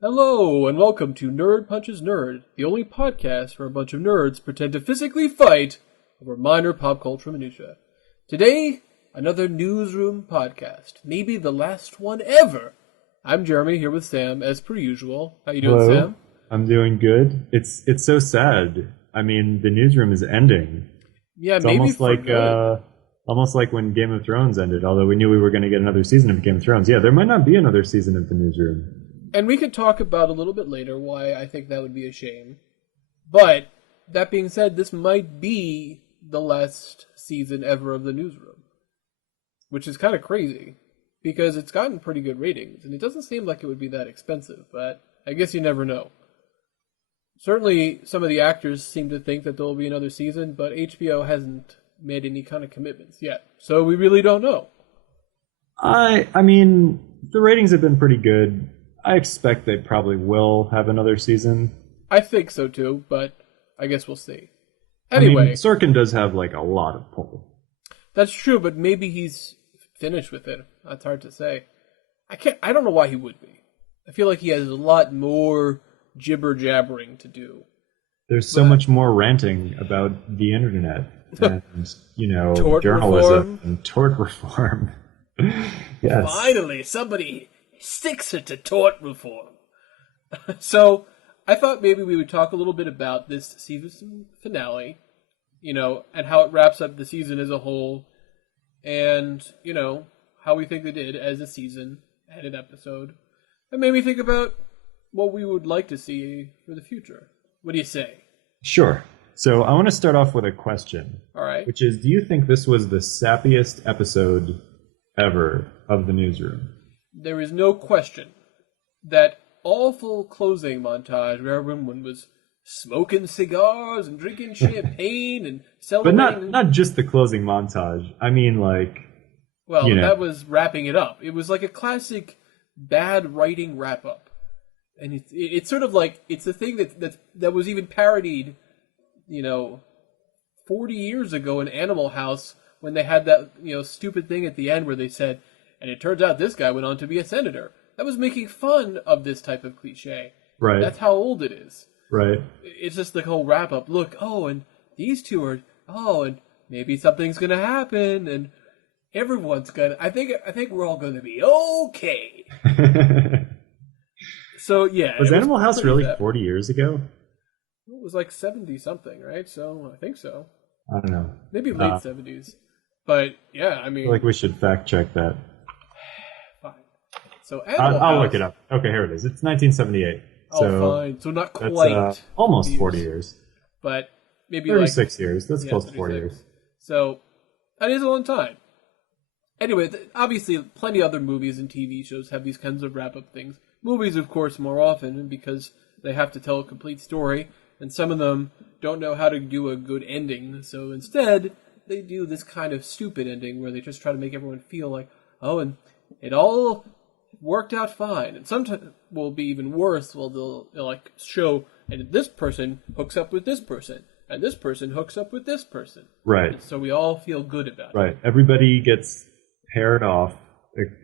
Hello, and welcome to Nerd Punches Nerd, the only podcast where a bunch of nerds pretend to physically fight over minor pop culture minutiae. Today, another Newsroom podcast, maybe the last one ever. I'm Jeremy, here with Sam, as per usual. How you doing, Hello. Sam? I'm doing good. It's so sad. I mean, the Newsroom is ending. Yeah, It's maybe almost for like good. almost like when Game of Thrones ended. Although we knew we were going to get another season of Game of Thrones. Yeah, there might not be another season of the Newsroom. And we could talk about a little bit later why I think that would be a shame. But, that being said, this might be the last season ever of the Newsroom. Which is kind of crazy, because it's gotten pretty good ratings, and it doesn't seem like it would be that expensive, but I guess you never know. Certainly, some of the actors seem to think that there will be another season, but HBO hasn't made any kind of commitments yet, so we really don't know. I mean, the ratings have been pretty good. I expect they probably will have another season. I think so too, but I guess we'll see. I mean, Anyway, Sorkin does have like a lot of pull. that's true, but maybe he's finished with it. That's hard to say. I don't know why he would be. I feel like he has a lot more jibber-jabbering to do. There's so much more ranting about the internet and, Tort journalism reform. and tort reform. Yes. Finally, somebody sticks it to tort reform. So, I thought maybe we would talk a little bit about this season finale, and how it wraps up the season as a whole, and, how we think they did as a season and an episode. And maybe think about what we would like to see for the future. What do you say? Sure. So I want to start off with a question. All right. Which is, do you think this was the sappiest episode ever of the Newsroom? There is no question that awful closing montage where everyone was smoking cigars and drinking champagne and But celebrating. not just the closing montage. I mean, like... Well, you know. that was wrapping it up. It was like a classic bad writing wrap-up. And it's sort of like, it's the thing that was even parodied, 40 years ago in Animal House when they had that, stupid thing at the end where they said, and it turns out this guy went on to be a senator. That was making fun of this type of cliche. Right. That's how old it is. Right. It's just the whole wrap-up. Look, and these two are, and maybe something's going to happen, and everyone's going to, I think we're all going to be okay. So, yeah. Was Animal House really sad. 40 years ago? It was like 70-something, right? So, I think so. I don't know. Maybe late 70s. But, yeah, I mean... I feel like we should fact check that. Fine. So, Animal I'll House, look it up. Okay, here it is. It's 1978. Oh, fine. So not That's quite. almost 40 years. But maybe 36 like... years. That's close to 40 36. years. So, that is a long time. Anyway, obviously, plenty of other movies and TV shows have these kinds of wrap-up things. Movies, of course, more often, because they have to tell a complete story, and some of them don't know how to do a good ending, so instead, they do this kind of stupid ending where they just try to make everyone feel like, and it all worked out fine. And sometimes will be even worse, they'll like show, and this person hooks up with this person, and this person hooks up with this person. Right. And so we all feel good about it. Right. Everybody gets paired off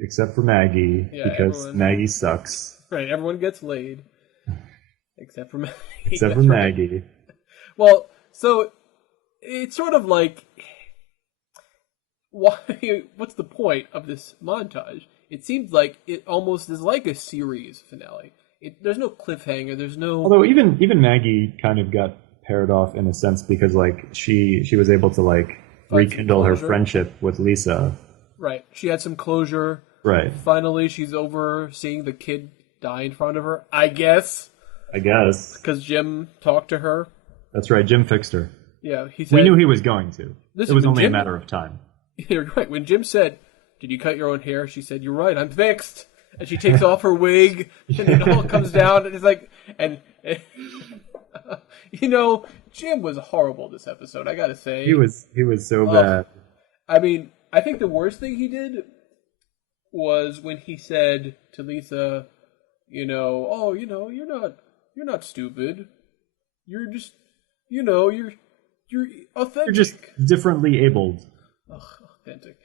except for Maggie because everyone. Maggie sucks. Right, everyone gets laid. Except for Maggie. Except for That's right. Maggie. Well, so it's sort of like, what's the point of this montage? It seems like it almost is like a series finale. There's no cliffhanger. There's no. Although even Maggie kind of got paired off in a sense because like she was able to like rekindle her friendship with Lisa. Right. She had some closure. Right. Finally, she's over seeing the kid die in front of her, I guess. Because Jim talked to her. That's right. Jim fixed her. Yeah, he said... We knew he was going to. It was only a matter of time. You're right. When Jim said, "Did you cut your own hair?" she said, "You're right, I'm fixed." And she takes off her wig, and it all comes down, and it's like... And Jim was horrible this episode, I gotta say. He was so bad. I mean, I think the worst thing he did was when he said to Lisa, you're not stupid. You're just, you're authentic. You're just differently abled. Ugh, authentic.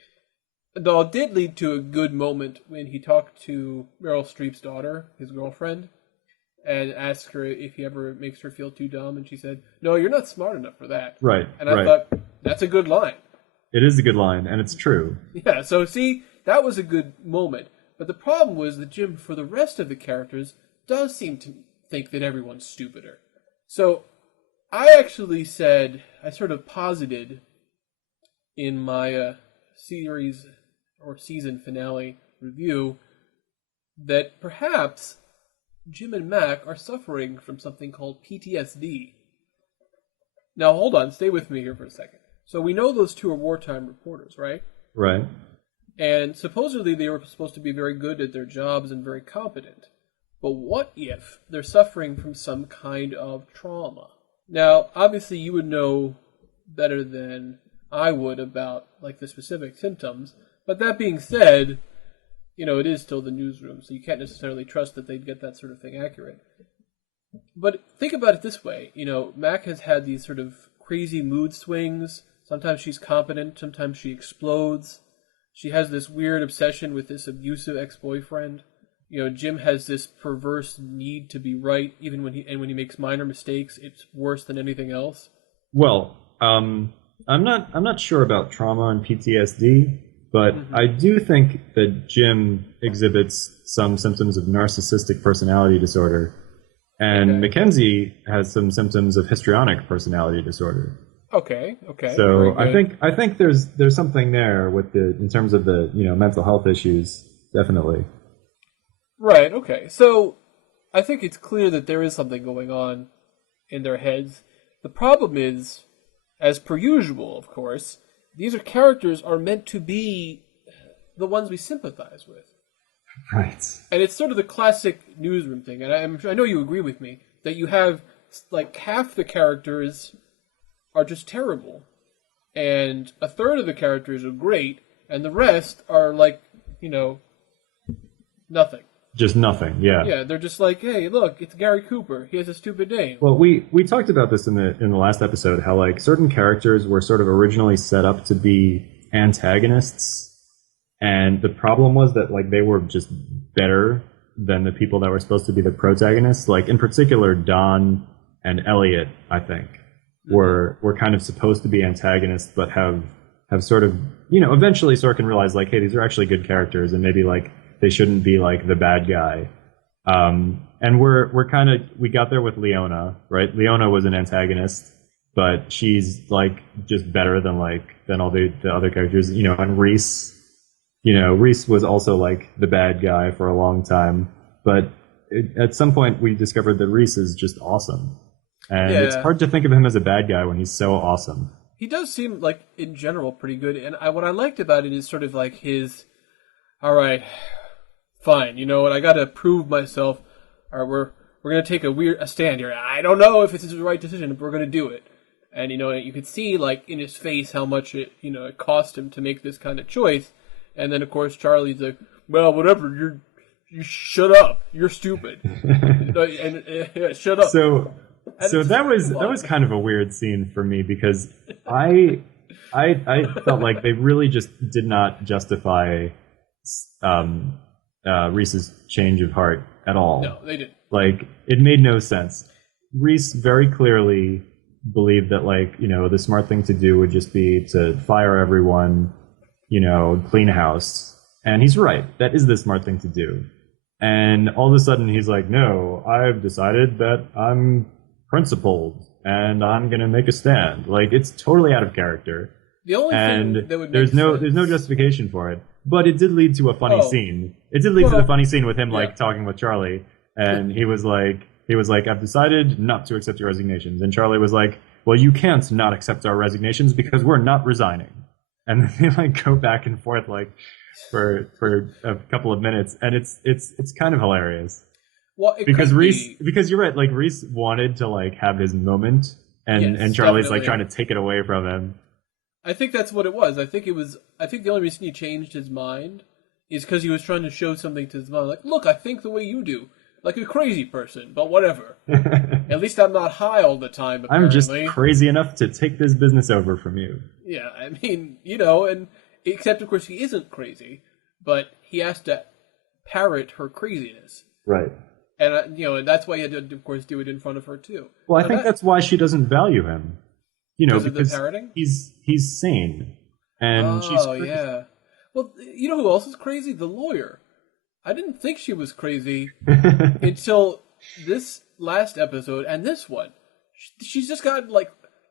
Though it did lead to a good moment when he talked to Meryl Streep's daughter, his girlfriend, and asked her if he ever makes her feel too dumb, and she said, "No, you're not smart enough for that." Right. And I thought, that's a good line. It is a good line, and it's true. Yeah, so see, that was a good moment. But the problem was that Jim, for the rest of the characters, does seem to think that everyone's stupider. So I actually said, I sort of posited in my series or season finale review that perhaps Jim and Mac are suffering from something called PTSD. Now, hold on, stay with me here for a second. So we know those two are wartime reporters, right? Right. And supposedly they were supposed to be very good at their jobs and very competent. But what if they're suffering from some kind of trauma? Now, obviously you would know better than I would about like the specific symptoms. But that being said, you know, it is still the newsroom, so you can't necessarily trust that they'd get that sort of thing accurate. But think about it this way. You know, Mac has had these sort of crazy mood swings. Sometimes she's competent, sometimes she explodes. She has this weird obsession with this abusive ex-boyfriend. You know, Jim has this perverse need to be right, even when he makes minor mistakes, it's worse than anything else. Well, I'm not sure about trauma and PTSD, but I do think that Jim exhibits some symptoms of narcissistic personality disorder, and Mackenzie has some symptoms of histrionic personality disorder. Okay. So I think there's something there with in terms of the mental health issues, definitely. Right. Okay. So I think it's clear that there is something going on in their heads. The problem is, as per usual, of course, these characters are meant to be the ones we sympathize with. Right. And it's sort of the classic newsroom thing, and I know you agree with me, that you have, like, half the characters are just terrible, and a third of the characters are great, and the rest are, like, nothing. Just nothing, yeah. Yeah, they're just like, hey, look, it's Gary Cooper. He has a stupid name. Well, we talked about this in the last episode, how like certain characters were sort of originally set up to be antagonists, and the problem was that like they were just better than the people that were supposed to be the protagonists. Like in particular, Don and Elliot, I think, were kind of supposed to be antagonists, but have sort of eventually Sorkin realized like, hey, these are actually good characters, and maybe like they shouldn't be like the bad guy. And we got there with Leona, right? Leona was an antagonist, but she's like just better than all the other characters, and Reese, Reese was also like the bad guy for a long time, but at some point we discovered that Reese is just awesome. And it's hard to think of him as a bad guy when he's so awesome. He does seem like in general pretty good. And what I liked about it is sort of like his, all right, fine, you know what? I got to prove myself. All right, we're going to take a stand here. I don't know if this is the right decision, but we're going to do it. And you could see like in his face how much it cost him to make this kind of choice. And then of course Charlie's like, well, whatever. You shut up. You're stupid. and shut up. So that was kind of a weird scene for me because I felt like they really just did not justify Reese's change of heart at all. No, they didn't. Like, it made no sense. Reese very clearly believed that, the smart thing to do would just be to fire everyone, clean house. And he's right. That is the smart thing to do. And all of a sudden he's like, no, I've decided that I'm principled and I'm going to make a stand. Like, it's totally out of character. The only thing that would make there's no justification for it. But it did lead to a funny scene. It did lead to the funny scene with him talking with Charlie, and he was like, I've decided not to accept your resignations. And Charlie was like, well, you can't not accept our resignations because we're not resigning. And then they go back and forth for a couple of minutes, and it's kind of hilarious. Well, because you're right, like Reese wanted to have his moment, and Charlie's definitely trying to take it away from him. I think that's what it was. I think the only reason he changed his mind is because he was trying to show something to his mom. Like, look, I think the way you do. Like a crazy person, but whatever. At least I'm not high all the time, apparently. I'm just crazy enough to take this business over from you. Yeah, I mean, and except of course he isn't crazy, but he has to parrot her craziness. Right. And and that's why he had to, of course, do it in front of her too. Well, I think that's why she doesn't value him. Because because of the parroting? he's sane, and she's crazy. Yeah. Well, you know who else is crazy? The lawyer. I didn't think she was crazy until this last episode and this one. She's just got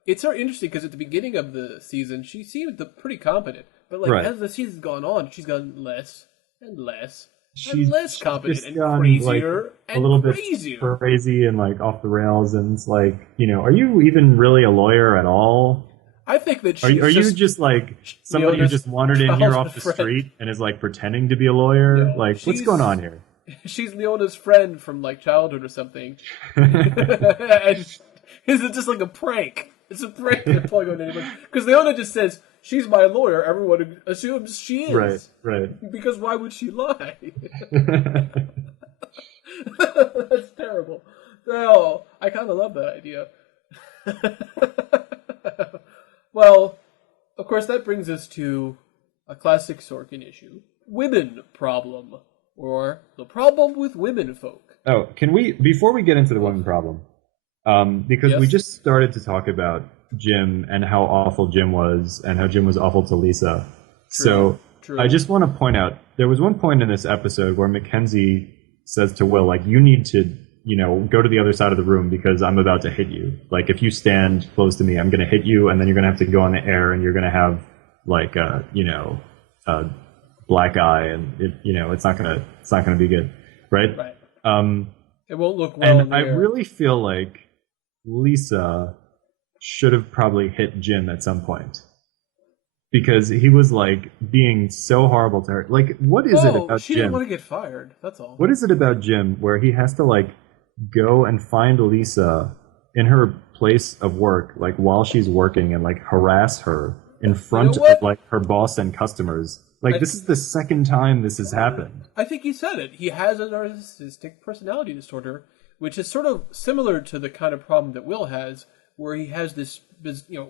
it's so interesting because at the beginning of the season she seemed pretty competent, but as the season's gone on, she's gotten less and less. And less competent and crazier and a little crazier. bit crazy and off the rails, and it's are you even really a lawyer at all? I think that she's are you just somebody who just wandered in here off the street and is pretending to be a lawyer? No, what's going on here? She's Leona's friend from childhood or something. And is it just a prank? It's a prank they're pulling on anyone. Because Leona just says, she's my lawyer, everyone assumes she is. Right. Because why would she lie? That's terrible. Oh, I kind of love that idea. Well, of course, that brings us to a classic Sorkin issue. Women problem. Or the problem with women folk. Oh, can we, before we get into the women problem, because we just started to talk about Jim and how awful Jim was and how Jim was awful to Lisa. True. I just want to point out, there was one point in this episode where Mackenzie says to Will, you need to, go to the other side of the room because I'm about to hit you. If you stand close to me, I'm going to hit you, and then you're going to have to go on the air, and you're going to have a black eye, and it's not going to be good, right? Right. It won't look well. And I really feel like Lisa should have probably hit Jim at some point, because he was being so horrible to her. What is it about she Jim? didn't want to get fired. That's all. What is it about Jim where he has to go and find Lisa in her place of work, while she's working, and harass her in front of her boss and customers? This is the second time this has happened. I think he said it. He has a narcissistic personality disorder, which is sort of similar to the kind of problem that Will has, where he has this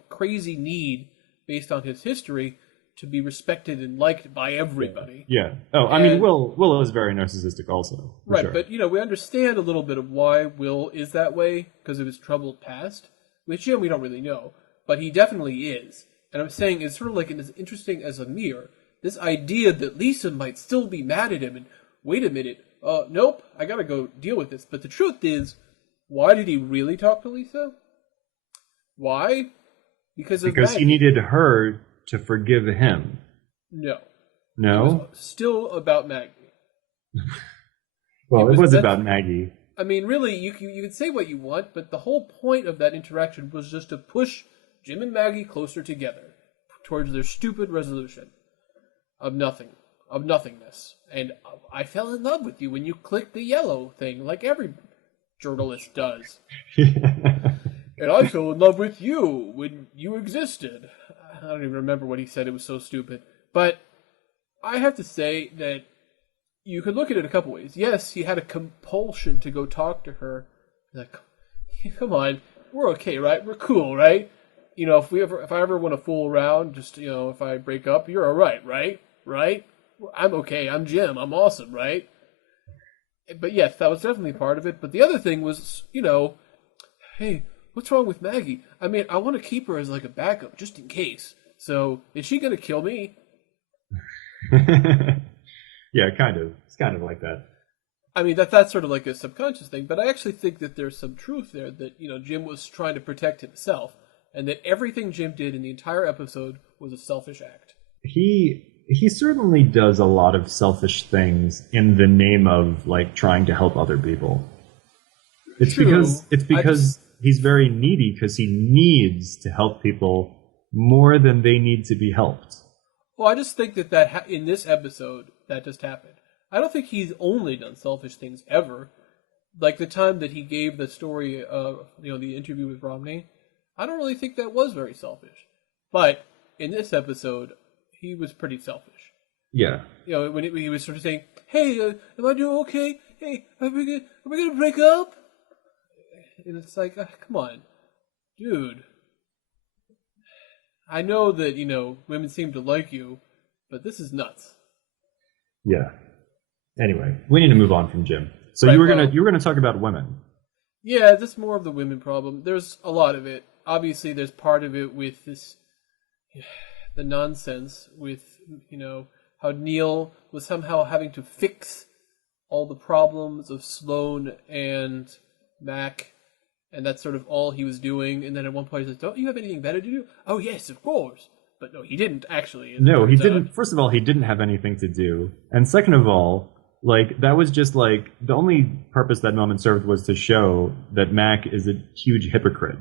crazy need based on his history to be respected and liked by everybody. Yeah. Oh, I mean, Will is very narcissistic also. Right, sure. But, we understand a little bit of why Will is that way because of his troubled past, which, we don't really know. But he definitely is. And I'm saying it's sort of as interesting as a mirror. This idea that Lisa might still be mad at him and, wait a minute, nope, I gotta go deal with this. But the truth is, why did he really talk to Lisa? Why? Because he needed her to forgive him. No. No? It was still about Maggie. Well, it was about Maggie. I mean, really, you can say what you want, but the whole point of that interaction was just to push Jim and Maggie closer together towards their stupid resolution of nothingness. And I fell in love with you when you clicked the yellow thing, like every journalist does. And I fell in love with you when you existed. I don't even remember what he said. It was so stupid. But I have to say that you could look at it a couple ways. Yes, he had a compulsion to go talk to her. Come on, we're okay, right? We're cool, right? If I ever want to fool around, just if I break up, you're all right, right? Right? I'm okay. I'm Jim. I'm awesome, right? But yes, that was definitely part of it. But the other thing was, hey, what's wrong with Maggie? I mean, I want to keep her as a backup, just in case. So, is she going to kill me? Yeah, kind of. It's kind of like that. I mean, that's sort of a subconscious thing, but I actually think that there's some truth there that, Jim was trying to protect himself, and that everything Jim did in the entire episode was a selfish act. He certainly does a lot of selfish things in the name of trying to help other people. It's True. because he's very needy, because he needs to help people more than they need to be helped. Well, I just think that in this episode, that just happened. I don't think he's only done selfish things ever. The time that he gave the story of, the interview with Romney, I don't really think that was very selfish. But in this episode, he was pretty selfish. Yeah. When he was sort of saying, hey, am I doing okay? Hey, are we going to break up? And it's come on, dude. I know that, women seem to like you, But this is nuts. Yeah. Anyway, we need to move on from Jim. So Right, you were gonna talk about women. Yeah, this is more of the women problem. There's a lot of it. Obviously, there's part of it with this, the nonsense with, how Neal was somehow having to fix all the problems of Sloane and Mac, and that's sort of all he was doing. And then at one point he says, "Don't you have anything better to do?" "Oh, yes, of course." But no, he didn't actually. No, he didn't. First of all, he didn't have anything to do. And second of all, like, that was just like, the only purpose that moment served was to show that Mac is a huge hypocrite.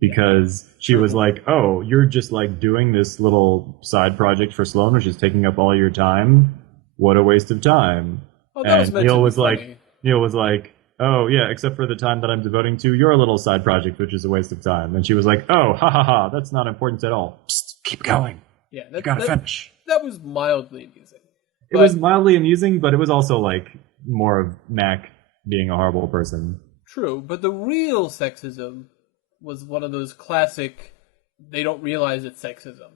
Because she was like, "Oh, you're just like doing this little side project for Sloane, which is taking up all your time. What a waste of time." Oh, that and Neal was like, "Oh yeah, except for the time that I'm devoting to your little side project, which is a waste of time." And she was like, "Oh, ha ha ha, that's not important at all. Psst, keep going. Yeah, you gotta finish." That was mildly amusing. It was mildly amusing, but it was also like more of Mac being a horrible person. True, but the real sexism was one of those classic, they don't realize it's sexism,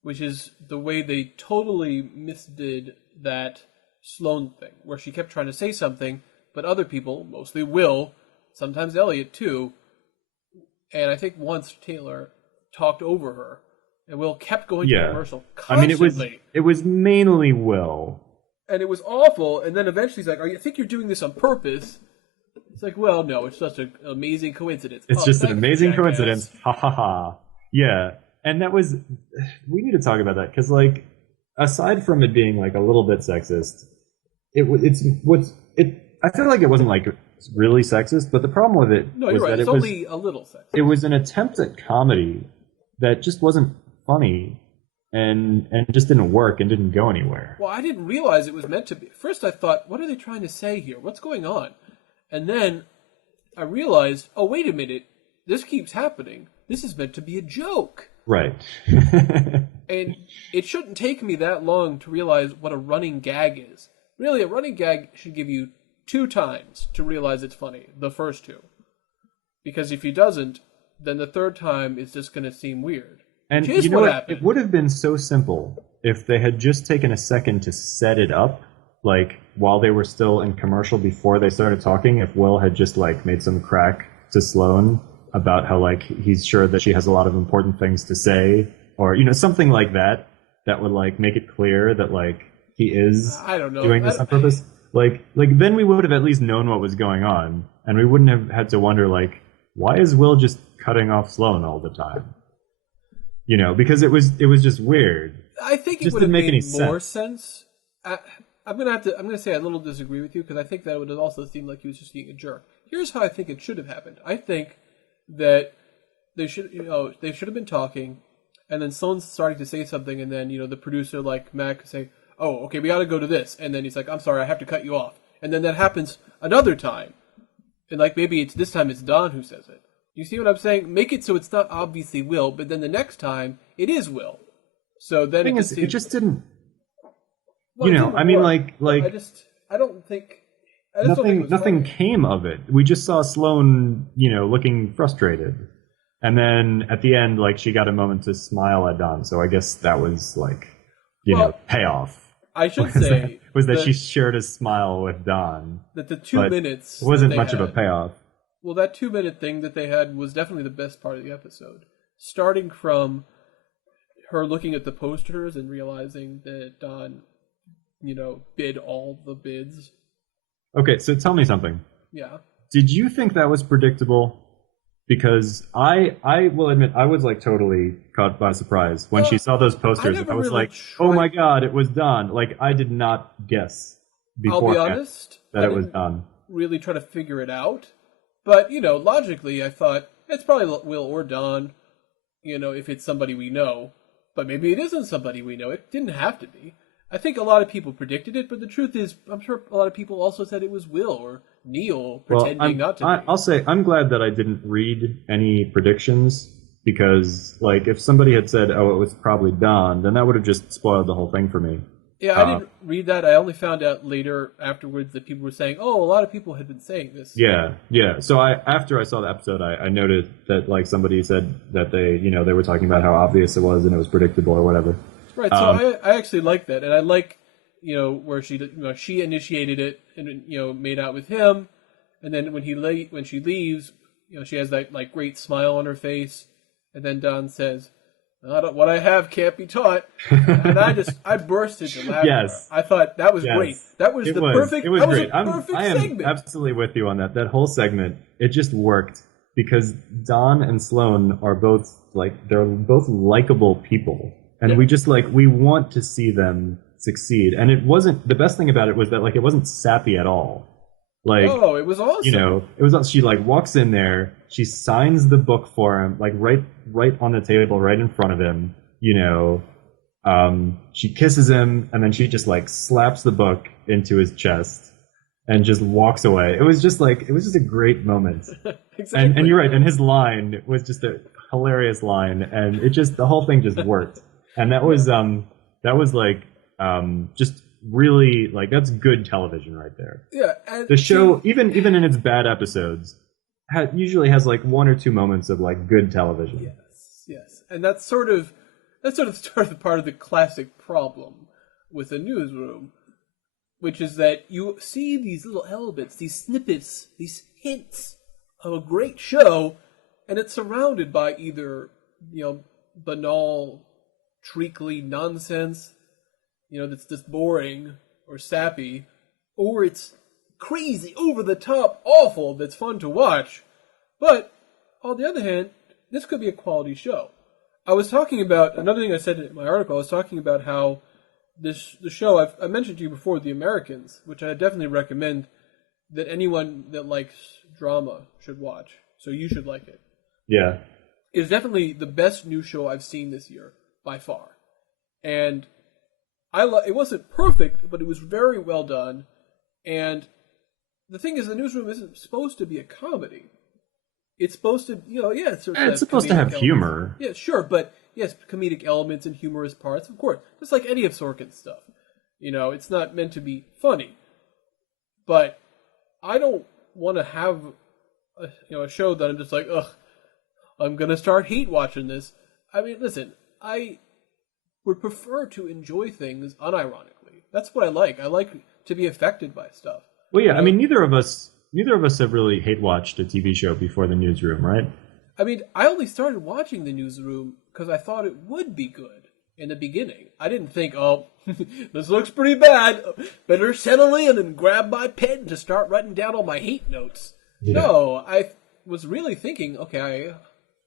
which is the way they totally misdid that Sloane thing, where she kept trying to say something, but other people, mostly Will, sometimes Elliot too, and I think once Taylor talked over her, and Will kept going to commercial constantly. I mean, it was mainly Will. And it was awful, and then eventually he's like, I think you're doing this on purpose. It's like, well, no, it's just an amazing coincidence. It's just an amazing coincidence. Ha ha ha. Yeah. And that was, we need to talk about that, because, like, aside from it being, like, a little bit sexist, I feel like it wasn't, like, really sexist, but the problem with it was right. It's only a little sexist. It was an attempt at comedy that just wasn't funny and just didn't work and didn't go anywhere. Well, I didn't realize it was meant to be. First I thought, what are they trying to say here? What's going on? And then I realized, oh, wait a minute, this keeps happening. This is meant to be a joke. Right. And it shouldn't take me that long to realize what a running gag is. Really, a running gag should give you 2 times to realize it's funny, the first 2. Because if he doesn't, then the third time is just going to seem weird. And you know what? It would have been so simple if they had just taken a second to set it up, like, while they were still in commercial before they started talking, if Will had just, like, made some crack to Sloane about how, like, he's sure that she has a lot of important things to say, or, something like that would, like, make it clear that, like, he is doing this on purpose. Like then we would have at least known what was going on, and we wouldn't have had to wonder, like, why is Will just cutting off Sloane all the time? Because it was just weird. I think it would have made more sense. I'm gonna say I a little disagree with you, because I think that would have also seemed like he was just being a jerk. Here's how I think it should have happened. I think that they should have been talking, and then Sloane's starting to say something, and then the producer, like Mac, could say, "Oh, okay, we got to go to this," and then he's like, "I'm sorry, I have to cut you off," and then that happens another time, and like maybe this time it's Don who says it. You see what I'm saying? Make it so it's not obviously Will, but then the next time it is Will. So then it just didn't. Well, I mean, like I don't think nothing came of it. We just saw Sloane, looking frustrated, and then at the end, like, she got a moment to smile at Don. So I guess that was like, payoff. I should say was that she shared a smile with Don. That the 2 minutes wasn't much of a payoff. Well, that 2-minute thing that they had was definitely the best part of the episode. Starting from her looking at the posters and realizing that Don, bid all the bids. Okay, so tell me something. Yeah. Did you think that was predictable? Because I will admit, I was, like, totally caught by surprise when she saw those posters. I was like, oh my god, it was Don. Like, I did not guess beforehand, I'll be honest, that it was Don. Really try to figure it out. But, logically, I thought, it's probably Will or Don, if it's somebody we know. But maybe it isn't somebody we know. It didn't have to be. I think a lot of people predicted it, but the truth is, I'm sure a lot of people also said it was Will or Neal pretending not to be. I'll say, I'm glad that I didn't read any predictions, because, like, if somebody had said, oh, it was probably Don, then that would have just spoiled the whole thing for me. Yeah, I didn't read that. I only found out later afterwards that people were saying, oh, a lot of people had been saying this. Yeah. So after I saw the episode, I noted that, like, somebody said that they were talking about how obvious it was and it was predictable or whatever. Right. So I actually like that, and I like where she initiated it and made out with him, and then when she leaves, she has that like great smile on her face, and then Don says, "What I have can't be taught," and I burst into laughter. Yes. I thought that was great. That was perfect. It was great. A perfect I am segment. absolutely with you on that. That whole segment, it just worked because Don and Sloane are both they're both likable people, and we want to see them succeed. And it wasn't, the best thing about it was that it wasn't sappy at all. It was awesome. It was, she walks in there, she signs the book for him, right on the table, right in front of him, she kisses him, and then she just slaps the book into his chest and just walks away. It was just a great moment. Exactly. And you're right, and his line was just a hilarious line, and the whole thing just worked. And that was just really that's good television right there. Yeah, the show even in its bad episodes usually has one or two moments of good television. Yes, and that's sort of part of the classic problem with the Newsroom, which is that you see these little elements, these snippets, these hints of a great show, and it's surrounded by either banal, treacly nonsense, that's just boring or sappy, or it's crazy, over-the-top, awful, that's fun to watch. But, on the other hand, this could be a quality show. I was talking about, another thing I said in my article, I was talking about how the show, I mentioned to you before, The Americans, which I definitely recommend that anyone that likes drama should watch, so you should like it. Yeah. It's definitely the best new show I've seen this year, by far. And it wasn't perfect, but it was very well done. And the thing is, the Newsroom isn't supposed to be a comedy. It's supposed to, it's supposed to have humor. Yeah, sure, but yes, comedic elements and humorous parts, of course. Just like any of Sorkin's stuff. It's not meant to be funny. But I don't want to have a show that I'm just I'm going to start hate watching this. I mean, listen, I would prefer to enjoy things unironically. That's what I like. I like to be affected by stuff. Well, yeah, I mean, neither of us have really hate watched a TV show before the Newsroom, right? I mean, I only started watching the Newsroom because I thought it would be good in the beginning. I didn't think, this looks pretty bad. Better settle in and grab my pen to start writing down all my hate notes. Yeah. No, I was really thinking, okay,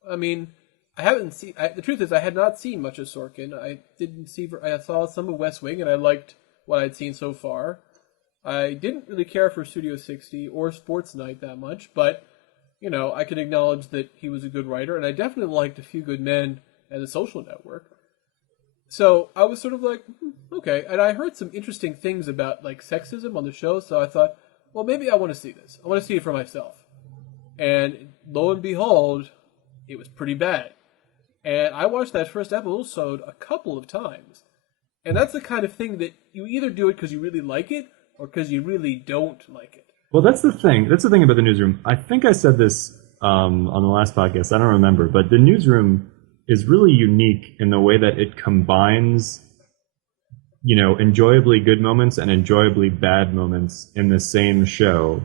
I mean, I haven't seen. The truth is, I had not seen much of Sorkin. I saw some of West Wing, and I liked what I'd seen so far. I didn't really care for Studio 60 or Sports Night that much, but I can acknowledge that he was a good writer, and I definitely liked A Few Good Men and The Social Network. So I was sort of okay. And I heard some interesting things about sexism on the show, so I thought, well, maybe I want to see this. I want to see it for myself. And lo and behold, it was pretty bad. And I watched that first episode a couple of times. And that's the kind of thing that you either do it because you really like it or because you really don't like it. Well, that's the thing. That's the thing about the Newsroom. I think I said this on the last podcast. I don't remember. But the Newsroom is really unique in the way that it combines, enjoyably good moments and enjoyably bad moments in the same show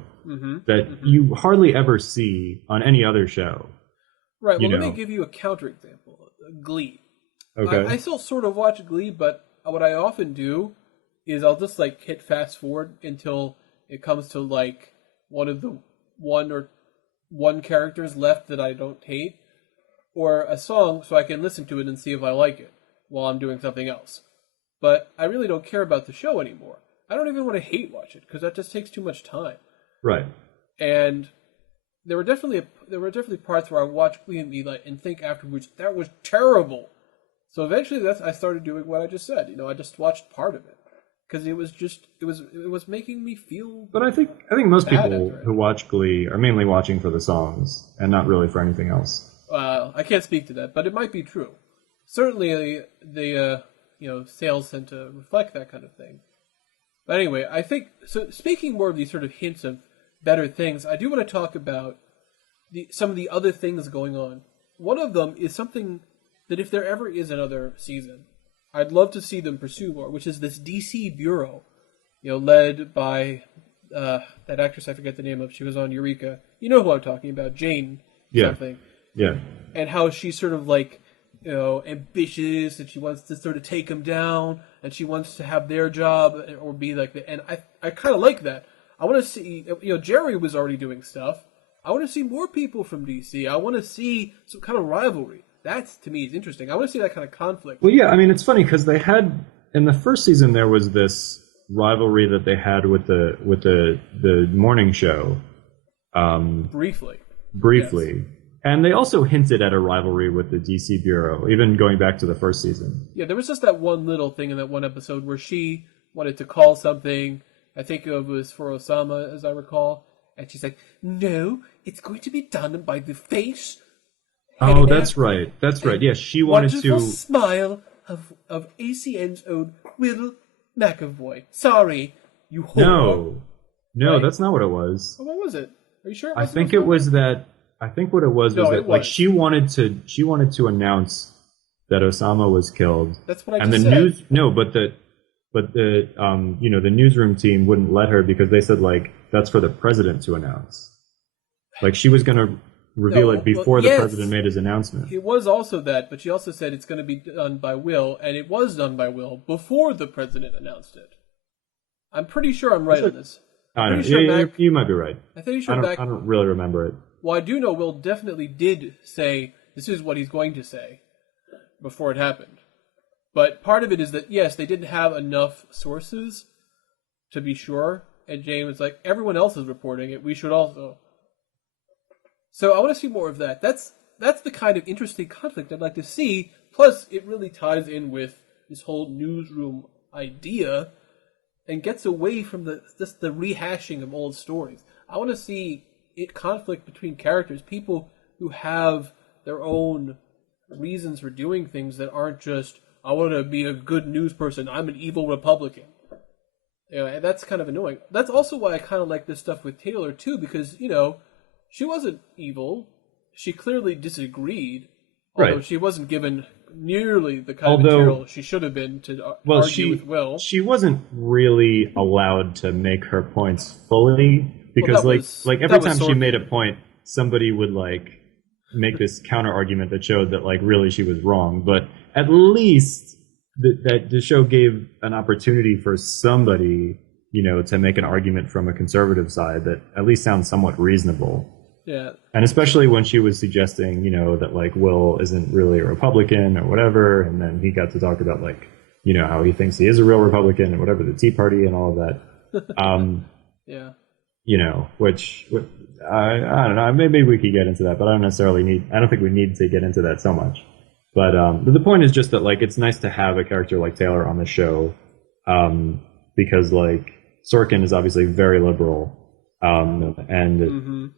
that you hardly ever see on any other show. Right. Well, let me give you a counterexample. Glee. Okay. I still sort of watch Glee, but what I often do is I'll just hit fast forward until it comes to one characters left that I don't hate, or a song so I can listen to it and see if I like it while I'm doing something else. But I really don't care about the show anymore. I don't even want to hate watch it because that just takes too much time. Right. And there were definitely parts where I watched Glee and think afterwards that was terrible. So eventually, I started doing what I just said. I just watched part of it because it was making me feel. But I think most people who watch Glee are mainly watching for the songs and not really for anything else. I can't speak to that, but it might be true. Certainly, the sales tend to reflect that kind of thing. But anyway, I think so. Speaking more of these sort of hints of better things, I do want to talk about some of the other things going on. One of them is something that if there ever is another season, I'd love to see them pursue more, which is this DC bureau, led by that actress I forget the name of. She was on Eureka. You know who I'm talking about, Jane something. Yeah. And how she's sort of like, ambitious, and she wants to sort of take them down, and she wants to have their job or be like the. And I kind of like that. I want to see, Jerry was already doing stuff. I want to see more people from DC. I want to see some kind of rivalry. That's, to me, is interesting. I want to see that kind of conflict. Well, yeah, I mean, it's funny because they had in the first season there was this rivalry that they had with the morning show. Briefly. Yes. And they also hinted at a rivalry with the DC Bureau, even going back to the first season. Yeah, there was just that one little thing in that one episode where she wanted to call something. I think it was for Osama, as I recall. And she's like, no, it's going to be done by the face. Oh, that's right. That's right. Yes, she wanted to... Wonderful smile of ACN's own Will McAvoy. Sorry, you whore. No, right? That's not what it was. Oh, what was it? Are you sure? I think it was that... I think what it was that like she wanted to announce that Osama was killed. That's what I just said. But the newsroom team wouldn't let her because they said like that's for the president to announce. Like she was going to reveal it before the president made his announcement. It was also that, but she also said it's going to be done by Will, and it was done by Will before the president announced it. I'm pretty sure I'm right on this. I don't know. You might be right. I'm pretty sure I don't really remember it. Well, I do know Will definitely did say this is what he's going to say before it happened. But part of it is that, yes, they didn't have enough sources to be sure. And Jane was like, everyone else is reporting it. We should also. So I want to see more of that. That's the kind of interesting conflict I'd like to see. Plus, it really ties in with this whole newsroom idea and gets away from just the rehashing of old stories. I want to see conflict between characters, people who have their own reasons for doing things that aren't just, I want to be a good news person, I'm an evil Republican. And that's kind of annoying. That's also why I kind of like this stuff with Taylor, too, because, she wasn't evil. She clearly disagreed, although she wasn't given nearly the kind of material she should have been to argue with Will. She wasn't really allowed to make her points fully. Because every time she made a point, somebody would make this counter argument that showed that really she was wrong. But at least that the show gave an opportunity for somebody, to make an argument from a conservative side that at least sounds somewhat reasonable. Yeah. And especially when she was suggesting, that Will isn't really a Republican or whatever, and then he got to talk about how he thinks he is a real Republican and whatever, the Tea Party and all of that. Yeah. Which I don't know. Maybe we could get into that, but I don't think we need to get into that so much. But the point is just that it's nice to have a character like Taylor on the show, because Sorkin is obviously very liberal, and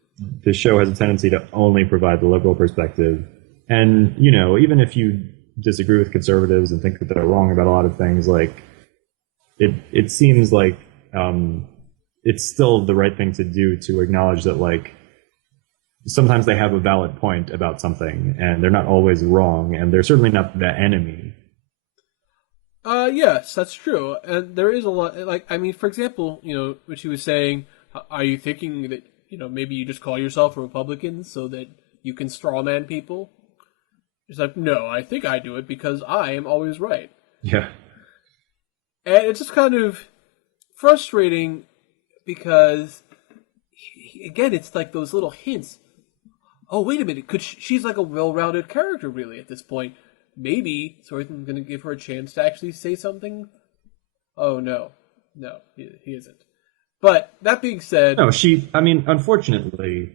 the show has a tendency to only provide the liberal perspective. And even if you disagree with conservatives and think that they're wrong about a lot of things, it seems like it's still the right thing to do to acknowledge that sometimes they have a valid point about something and they're not always wrong and they're certainly not the enemy. Yes, that's true. And there is a lot, for example, what she was saying, are you thinking that, maybe you just call yourself a Republican so that you can strawman people? She's like, no, I think I do it because I am always right. Yeah. And it's just kind of frustrating because, again, it's those little hints. Oh, wait a minute. She's a well-rounded character, really, at this point. Maybe Sorkin's going to give her a chance to actually say something. Oh, no. No, he isn't. But, that being said... No, unfortunately,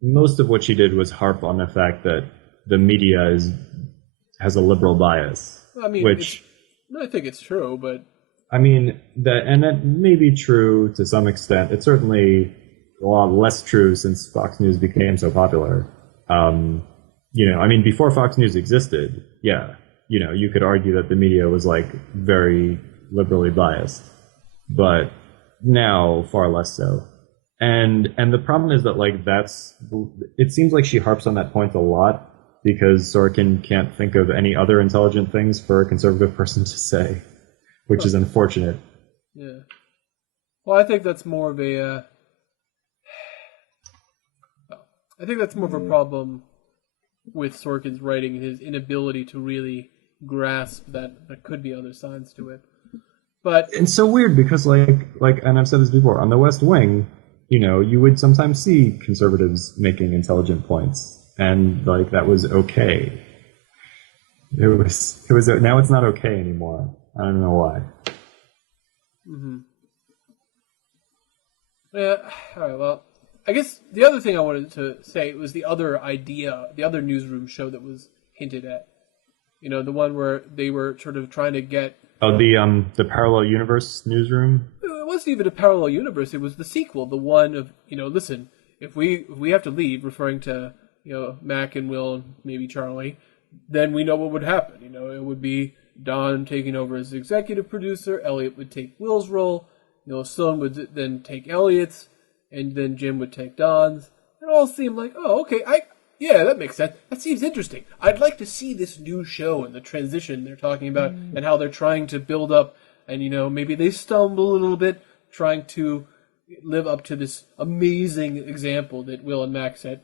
most of what she did was harp on the fact that the media has a liberal bias. I think it's true, but... that may be true to some extent. It's certainly a lot less true since Fox News became so popular. Before Fox News existed, you could argue that the media was very liberally biased, but now far less so. And the problem is that it seems like she harps on that point a lot because Sorkin can't think of any other intelligent things for a conservative person to say, which is unfortunate. Yeah. Well, I think that's more of a. I think that's more of a problem with Sorkin's writing and his inability to really grasp that there could be other sides to it. But it's so weird because like, and I've said this before, on the West Wing, you would sometimes see conservatives making intelligent points, and like that was okay. It was now it's not okay anymore. I don't know why. Mm-hmm. Yeah. All right. Well, I guess the other thing I wanted to say was the other idea, the other Newsroom show that was hinted at. The one where they were sort of trying to get. Oh, the parallel universe Newsroom. It wasn't even a parallel universe. It was the sequel, the one of listen, if we have to leave, referring to Mac and Will and maybe Charlie, then we know what would happen. It would be Don taking over as executive producer. Elliot would take Will's role. Sloan would then take Elliot's, and then Jim would take Don's. It all seemed like, oh, okay, yeah, that makes sense. That seems interesting. I'd like to see this new show and the transition they're talking about and how they're trying to build up. And, maybe they stumble a little bit trying to live up to this amazing example that Will and Max set.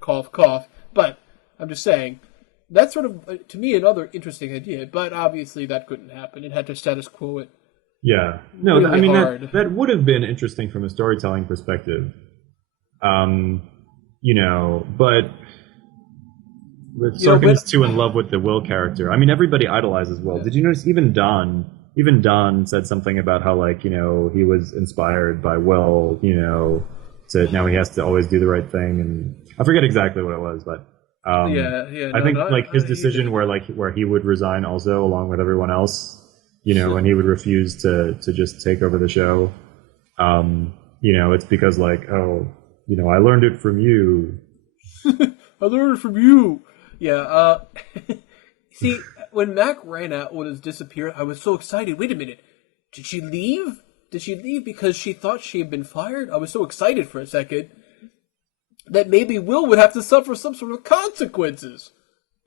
Cough, cough. But I'm just saying, that's sort of, to me, another interesting idea. But obviously that couldn't happen. It had to status quo it. Yeah. No, really I mean, hard. that would have been interesting from a storytelling perspective. But Sorkin is too in love with the Will character. I mean, everybody idolizes Will. Yeah. Did you notice even Don said something about how, he was inspired by Will, to now he has to always do the right thing. And I forget exactly what it was, but I think his decision where he would resign also along with everyone else, and he would refuse to just take over the show. It's because I learned it from you. I learned it from you. Yeah. See, when Mac ran out when it disappeared, I was so excited. Wait a minute. Did she leave? Did she leave because she thought she had been fired? I was so excited for a second that maybe Will would have to suffer some sort of consequences.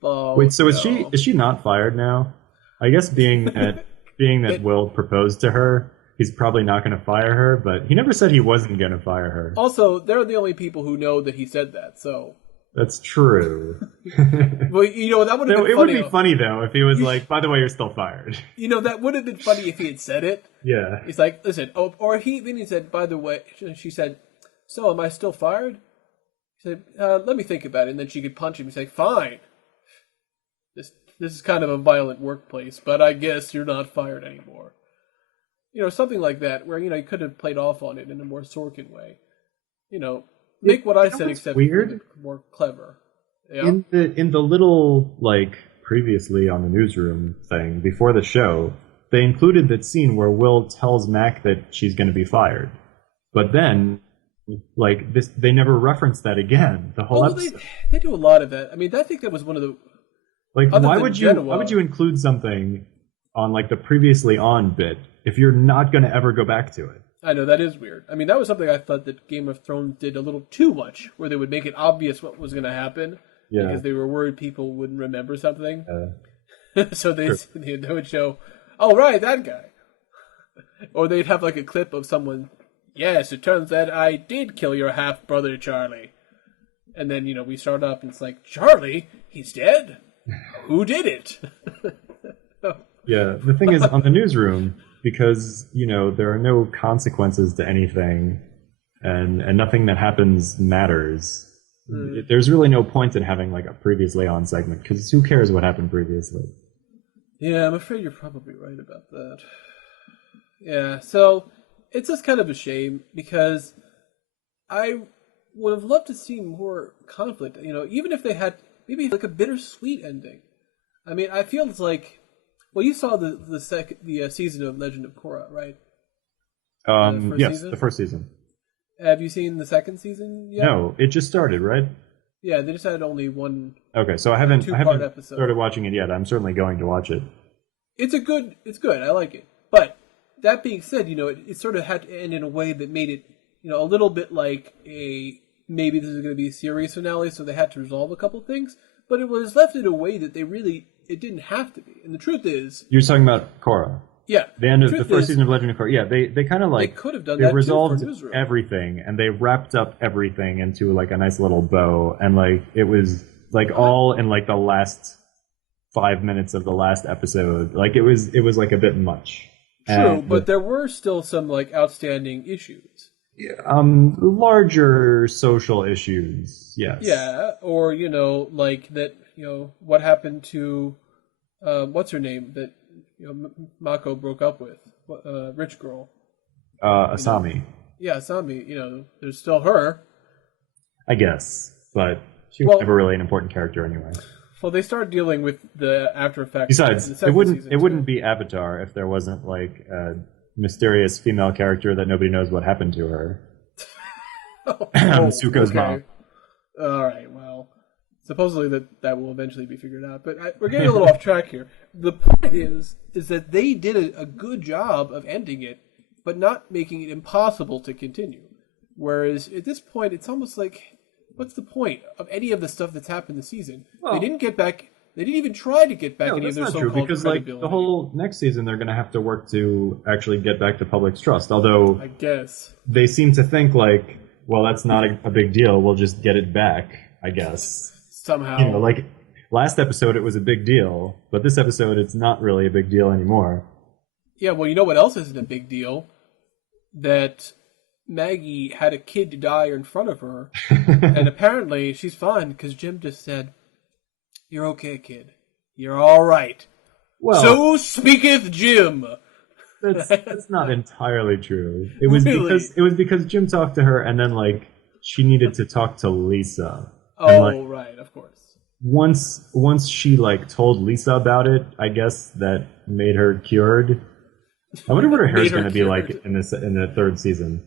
Oh, wait, so is she not fired now? I guess being that Will proposed to her, he's probably not going to fire her, but he never said he wasn't going to fire her. Also, they're the only people who know that he said that, so... That's true. Well, that would have been funny. It would be funny, though, if he was like, by the way, you're still fired. That would have been funny if he had said it. Yeah. He's like, listen, or he said, by the way, she said, so am I still fired? He said, let me think about it, and then she could punch him and say, fine. This is kind of a violent workplace, but I guess you're not fired anymore. Something like that, where, he could have played off on it in a more Sorkin way. Make what I said, except weird? More clever. Yeah? In the little, previously on the Newsroom thing, before the show, they included that scene where Will tells Mac that she's going to be fired. But then, they never referenced that again, the whole episode. They do a lot of that. I mean, I think that was one of the... why would you include something on, the previously on bit if you're not going to ever go back to it? I know, that is weird. I mean, that was something I thought that Game of Thrones did a little too much, where they would make it obvious what was going to happen, because they were worried people wouldn't remember something. So they would show, oh, right, that guy. Or they'd have, a clip of someone, yes, it turns out I did kill your half-brother, Charlie. And then, we start up, and it's like, Charlie? He's dead? Who did it? Yeah, the thing is, on the Newsroom... Because, there are no consequences to anything, and nothing that happens matters. There's really no point in having, a previously on segment, because who cares what happened previously? Yeah, I'm afraid you're probably right about that. Yeah, so it's just kind of a shame, because I would have loved to see more conflict, even if they had maybe a bittersweet ending. I mean, I feel it's like... Well, you saw the season of Legend of Korra, right? Yes, the first season. Have you seen the second season yet? No, it just started, right? Yeah, they just had only one. Okay, so I haven't episode. Started watching it yet. I'm certainly going to watch it. It's good. I like it. But that being said, it sort of had to end in a way that made it, a little bit like maybe this is going to be a series finale, so they had to resolve a couple things. but it was left in a way that it didn't have to be. And the truth is, You're talking about Korra. yeah, The end of the first season of Legend of Korra. Yeah, they kind of like they could have done they that resolved too for Newsroom. everything, and they wrapped up everything into like a nice little bow, and like it was like all in like the last 5 minutes of the last episode. Like it was like a bit much. True, but there were still some like outstanding issues. Larger social issues, yes. Yeah, or like that. What happened to what's her name that Mako broke up with, rich girl. Asami. Yeah, Asami. There's still her. I guess, but she was never really an important character anyway. Well, they started dealing with the after effects. Besides, it wouldn't be Avatar if there wasn't like a mysterious female character that nobody knows what happened to her. Suko's mom. All right. Well, supposedly that will eventually be figured out. But we're getting a little off track here. The point is that they did a good job of ending it, but not making it impossible to continue. Whereas at this point, it's almost like, what's the point of any of the stuff that's happened this season? Well, they didn't get back. They didn't even try to get back any of their so-called credibility. Because like the whole next season, they're going to have to work to actually get back the public's trust. Although I guess they seem to think like, well, that's not a big deal. We'll just get it back, I guess. Somehow. Like last episode, it was a big deal, but this episode, it's not really a big deal anymore. Yeah, well, you know what else isn't a big deal? That Maggie had a kid die in front of her, and apparently she's fine because Jim just said, "You're okay, kid. You're all right." Well, so speaketh Jim. That's not entirely true. It was because Jim talked to her, and then like she needed to talk to Lisa. Oh, right, of course. Once she like told Lisa about it, I guess that made her cured. I wonder what her hair's going to be like in the third season.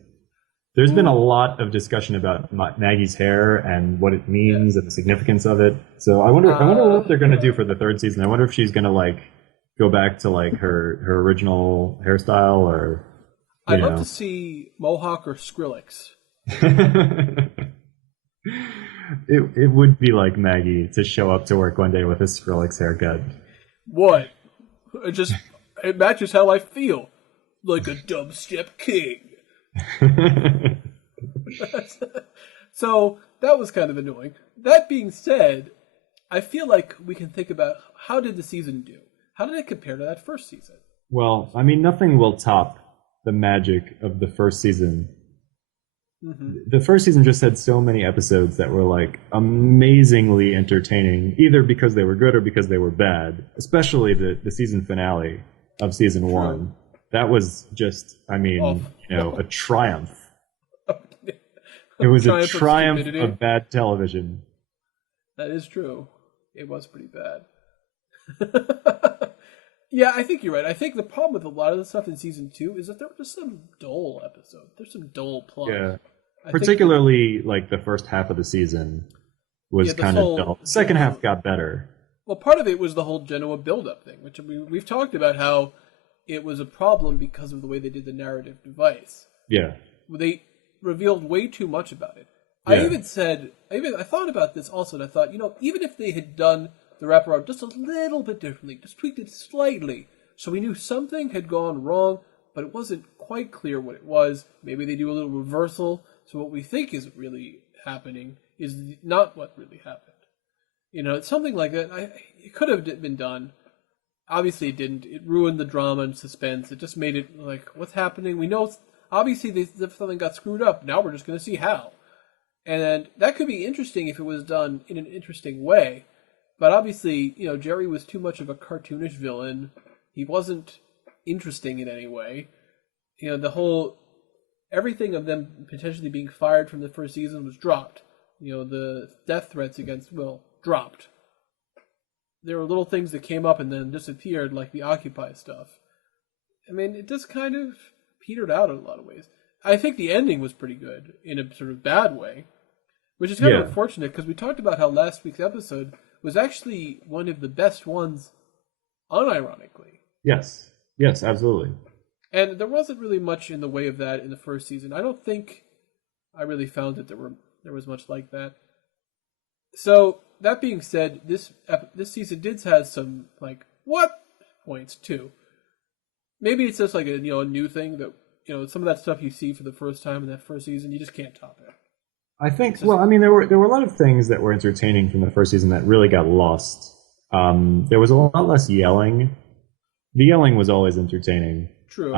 There's been a lot of discussion about Maggie's hair and what it means and the significance of it. So I wonder what they're going to do for the third season. I wonder if she's going to like go back to like her original hairstyle, or I'd love to see Mohawk or Skrillex. It would be like Maggie to show up to work one day with a Skrillex haircut. What? It matches how I feel, like a dubstep king. So that was kind of annoying. That being said, I feel like we can think about how did the season do? How did it compare to that first season? Well, I mean, nothing will top the magic of the first season. Mm-hmm. The first season just had so many episodes that were like amazingly entertaining, either because they were good or because they were bad. Especially the season finale of season one. That was just, I mean, a triumph. It was a triumph of bad television. That is true. It was pretty bad. Yeah, I think you're right. I think the problem with a lot of the stuff in season 2 is that there were just some dull episodes. There's some dull plots. Yeah. Particularly, like, the first half of the season was kind of dull. The second half got better. Well, part of it was the whole Genoa build-up thing, which we've talked about how it was a problem because of the way they did the narrative device. Yeah. They revealed way too much about it. Yeah. I thought about this also, and I thought, even if they had done the wraparound just a little bit differently, just tweaked it slightly, so we knew something had gone wrong, but it wasn't quite clear what it was. Maybe they do a little reversal, so what we think is really happening is not what really happened. It's something like that. It could have been done. Obviously it didn't. It ruined the drama and suspense. It just made it like, what's happening? We know, obviously something got screwed up. Now we're just going to see how. And that could be interesting if it was done in an interesting way. But obviously, Jerry was too much of a cartoonish villain. He wasn't interesting in any way. Everything of them potentially being fired from the first season was dropped. The death threats against Will dropped. There were little things that came up and then disappeared, like the Occupy stuff. I mean, it just kind of petered out in a lot of ways. I think the ending was pretty good in a sort of bad way, which is kind of unfortunate because we talked about how last week's episode was actually one of the best ones, unironically. Yes, absolutely. And there wasn't really much in the way of that in the first season. I don't think I really found that there was much like that. So that being said, this season did have some like what points too. Maybe it's just like a a new thing that some of that stuff you see for the first time in that first season, you just can't top it. I think. Well, I mean, there were a lot of things that were entertaining from the first season that really got lost. There was a lot less yelling. The yelling was always entertaining. True.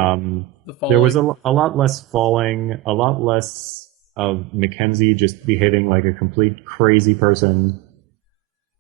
There was a lot less falling, a lot less of Mackenzie just behaving like a complete crazy person.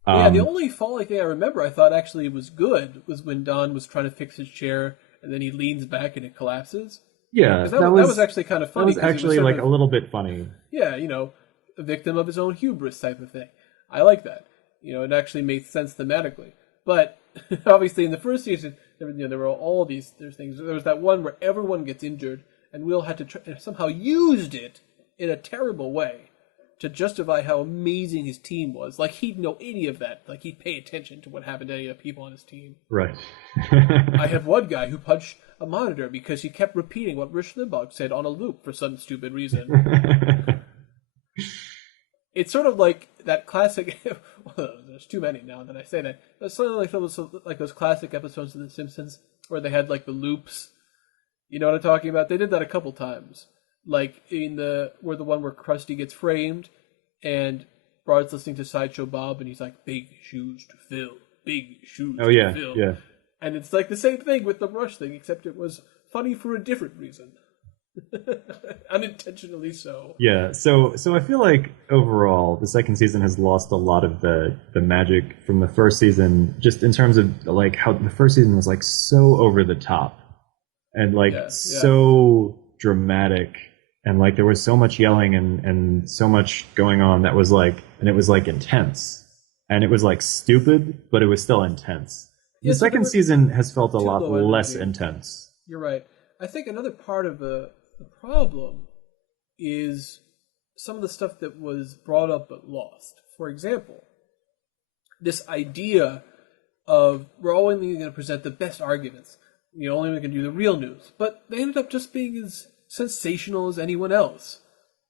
The only falling thing I remember I thought actually was good was when Don was trying to fix his chair and then he leans back and it collapses. Yeah, that was actually kind of funny. That was actually like a little bit funny. Yeah, a victim of his own hubris type of thing. I like that. It actually made sense thematically. But obviously in the first season, there were all these things. There was that one where everyone gets injured and Will had to somehow used it in a terrible way to justify how amazing his team was. Like, he'd know any of that. Like, he'd pay attention to what happened to any of the people on his team. Right. I have one guy who punched a monitor because he kept repeating what Rush Limbaugh said on a loop for some stupid reason. It's sort of like that classic... well, there's too many now that I say that. It's sort of like those classic episodes of The Simpsons where they had, like, the loops. You know what I'm talking about? They did that a couple times. Like the one where Krusty gets framed and Bart's listening to Sideshow Bob and he's like, big shoes to fill, big shoes to fill. Yeah. And it's like the same thing with the Rush thing, except it was funny for a different reason. Unintentionally so. Yeah, so I feel like overall the second season has lost a lot of the magic from the first season, just in terms of like how the first season was like so over the top and like so dramatic. And like there was so much yelling and so much going on that was like, and it was like intense. And it was like stupid, but it was still intense. The second season has felt a lot less intense. You're right. I think another part of the problem is some of the stuff that was brought up but lost. For example, this idea of we're only going to present the best arguments. Only we can do the real news. But they ended up just being as sensational as anyone else.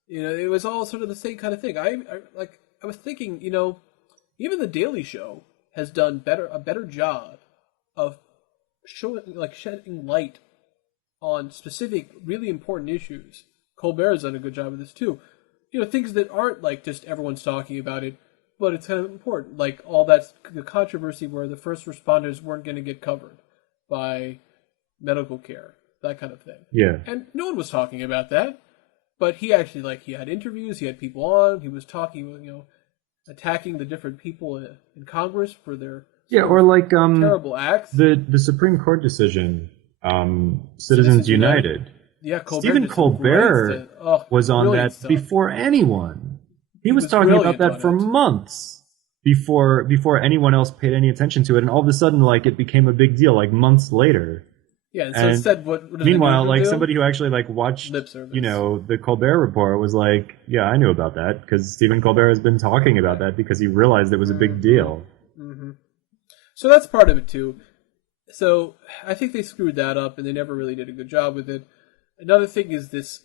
It was all sort of the same kind of thing. I was thinking, even the Daily Show has done a better job of shedding light on specific, really important issues. Colbert's done a good job of this too. Things that aren't like just everyone's talking about it, but it's kind of important. Like all that the controversy where the first responders weren't going to get covered by medical care. That kind of thing. Yeah. And no one was talking about that. But he actually, he had interviews, he had people on, he was talking, attacking the different people in Congress for their or like terrible acts. The Supreme Court decision, Citizens United. Yeah, Stephen Colbert was on that stuff before anyone. He was talking about that for months before anyone else paid any attention to it, and all of a sudden, like, it became a big deal, like months later. Yeah, and so instead, what meanwhile, like, somebody who actually, like, watched, the Colbert Report was like, yeah, I knew about that, because Stephen Colbert has been talking about that because he realized it was a big deal. Mm-hmm. So that's part of it, too. So I think they screwed that up, and they never really did a good job with it. Another thing is this,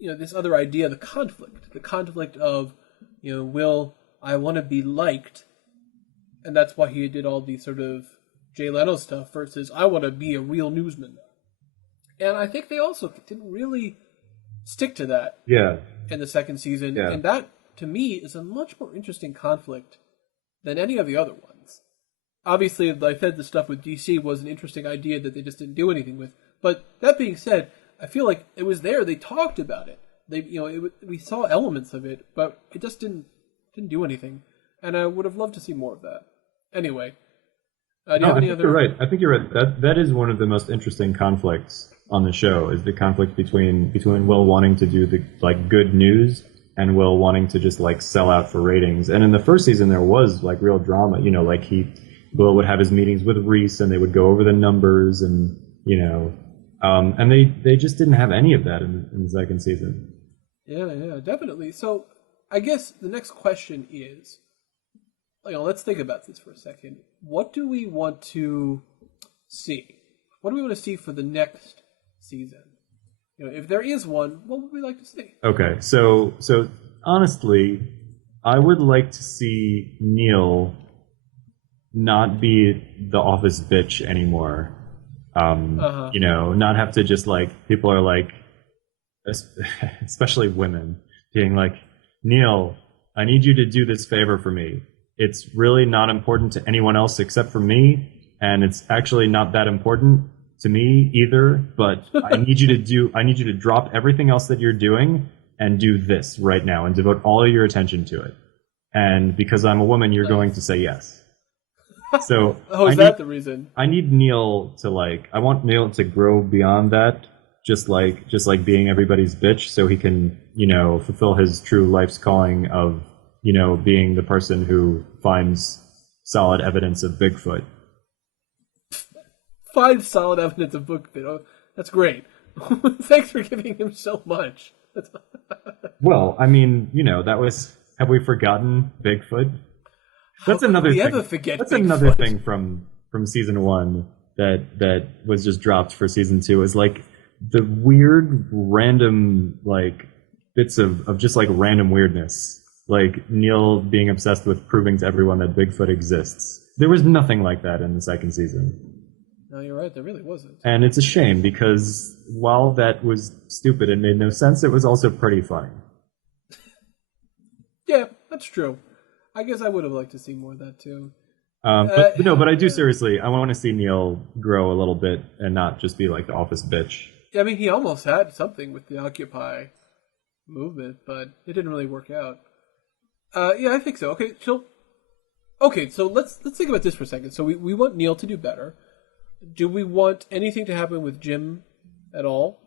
this other idea, the conflict of, Will, I want to be liked, and that's why he did all these sort of Jay Leno stuff versus I want to be a real newsman. And I think they also didn't really stick to that in the second season. Yeah. And that, to me, is a much more interesting conflict than any of the other ones. Obviously, like I said, the stuff with DC was an interesting idea that they just didn't do anything with. But that being said, I feel like it was there. They talked about it. We saw elements of it, but it just didn't do anything. And I would have loved to see more of that. Anyway. You're right. I think you're right. That is one of the most interesting conflicts on the show, is the conflict between Will wanting to do the good news and Will wanting to just sell out for ratings. And in the first season there was real drama. Will would have his meetings with Reese and they would go over the numbers and and they just didn't have any of that in the second season. Yeah, definitely. So I guess the next question is, let's think about this for a second. What do we want to see? What do we want to see for the next season? If there is one, what would we like to see? Okay, so honestly, I would like to see Neal not be the office bitch anymore. You know, not have to just like, people are like, especially women, being like, Neal, I need you to do this favor for me. It's really not important to anyone else except for me, and it's actually not that important to me either, but I need you to drop everything else that you're doing and do this right now and devote all of your attention to it. And because I'm a woman, you're going to say yes. So is that the reason? I need Neal to like, I want Neal to grow beyond that, just like being everybody's bitch, so he can, you know, fulfill his true life's calling of, you know, being the person who finds solid evidence of Bigfoot. Find solid evidence of Bigfoot. Oh, that's great. Thanks for giving him so much. Well, I mean, you know, that was. Have we forgotten Bigfoot? That's another thing. That's another thing from season 1 that was just dropped for season 2. Is like the weird random like bits of just like random weirdness, like Neal being obsessed with proving to everyone that Bigfoot exists. There was nothing like that in the second season. No, you're right, there really wasn't. And it's a shame, because while that was stupid and made no sense, it was also pretty funny. Yeah, that's true. I guess I would have liked to see more of that too. But I do seriously, I want to see Neal grow a little bit and not just be like the office bitch. Yeah, I mean, he almost had something with the Occupy movement, but it didn't really work out. Yeah, I think so. Okay, so let's think about this for a second. So we want Neal to do better. Do we want anything to happen with Jim at all?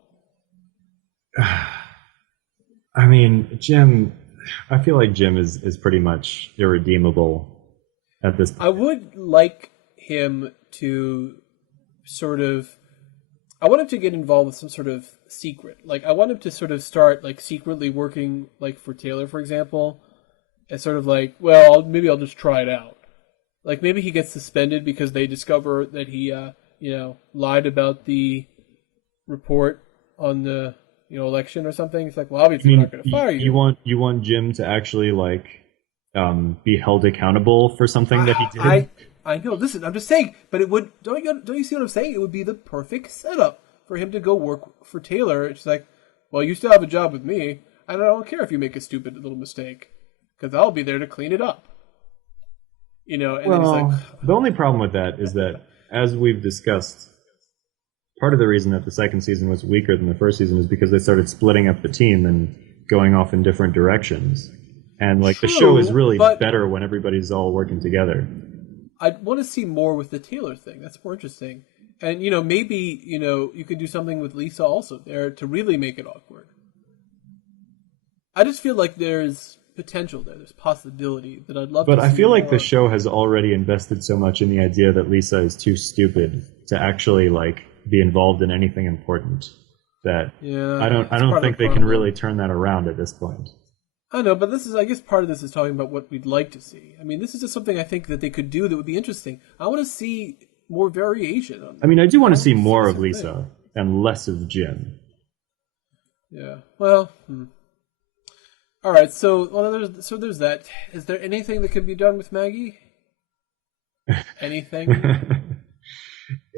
I mean, Jim, I feel like Jim is pretty much irredeemable at this point. I would like him to I want him to get involved with some sort of secret. Like, I want him to sort of start, like, secretly working, like, for Taylor, for example. And sort of like, well, maybe I'll just try it out. Like, maybe he gets suspended because they discover that he, lied about the report on the, election or something. It's like, well, obviously we're not going to fire you. You want Jim to actually, like, be held accountable for something that he did? I know. Listen, I'm just saying, but it would. Don't you see what I'm saying? It would be the perfect setup for him to go work for Taylor. It's like, well, you still have a job with me, and I don't care if you make a stupid little mistake, because I'll be there to clean it up. And then he's like, the only problem with that is that, as we've discussed, part of the reason that the second season was weaker than the first season is because they started splitting up the team and going off in different directions. And like, the show is really better when everybody's all working together. I'd want to see more with the Taylor thing. That's more interesting. And, maybe, you could do something with Lisa also there to really make it awkward. I just feel like there's potential there. There's possibility that I'd love to see. But I feel like more. The show has already invested so much in the idea that Lisa is too stupid to actually, like, be involved in anything important that I don't think they can really turn that around at this point. I know, but I guess part of this is talking about what we'd like to see. I mean, this is just something I think that they could do that would be interesting. I want to see more variation on that. I mean, I do want to see more of Lisa and less of Jim. Yeah. Well, all right. So, there's that. Is there anything that could be done with Maggie? Anything?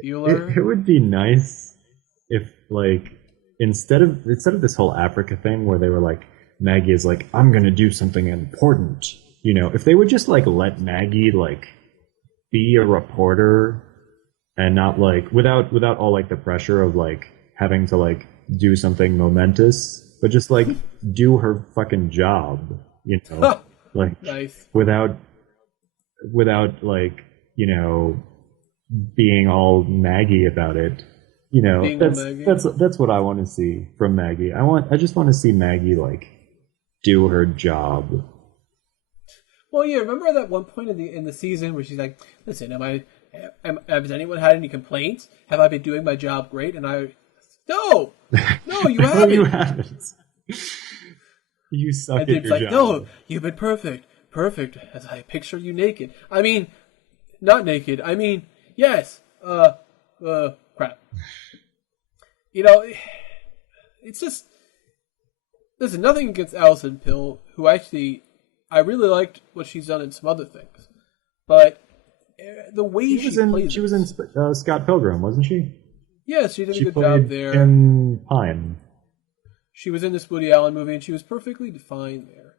Bueller? It would be nice if, like, instead of this whole Africa thing where they were like, Maggie is like, I'm gonna do something important. If they would just like let Maggie like be a reporter and not like without all like the pressure of like having to like do something momentous, but just like do her fucking job, like nice. without like being all Maggie about it. That's what I want to see from Maggie. I just want to see Maggie like do her job. Well, yeah. Remember that one point in the season where she's like, "Listen, has anyone had any complaints? Have I been doing my job great?" And no, you haven't. No, you haven't. You suck at your job. No, you've been perfect as I picture you naked. I mean, not naked. I mean, yes. Crap. It's just. Listen, nothing against Allison Pill, who actually I really liked what she's done in some other things, but the way she plays she was in Scott Pilgrim, wasn't she? yeah, she did a She good played job there. Kim Pine. She was in this Woody Allen movie, and she was perfectly defined there.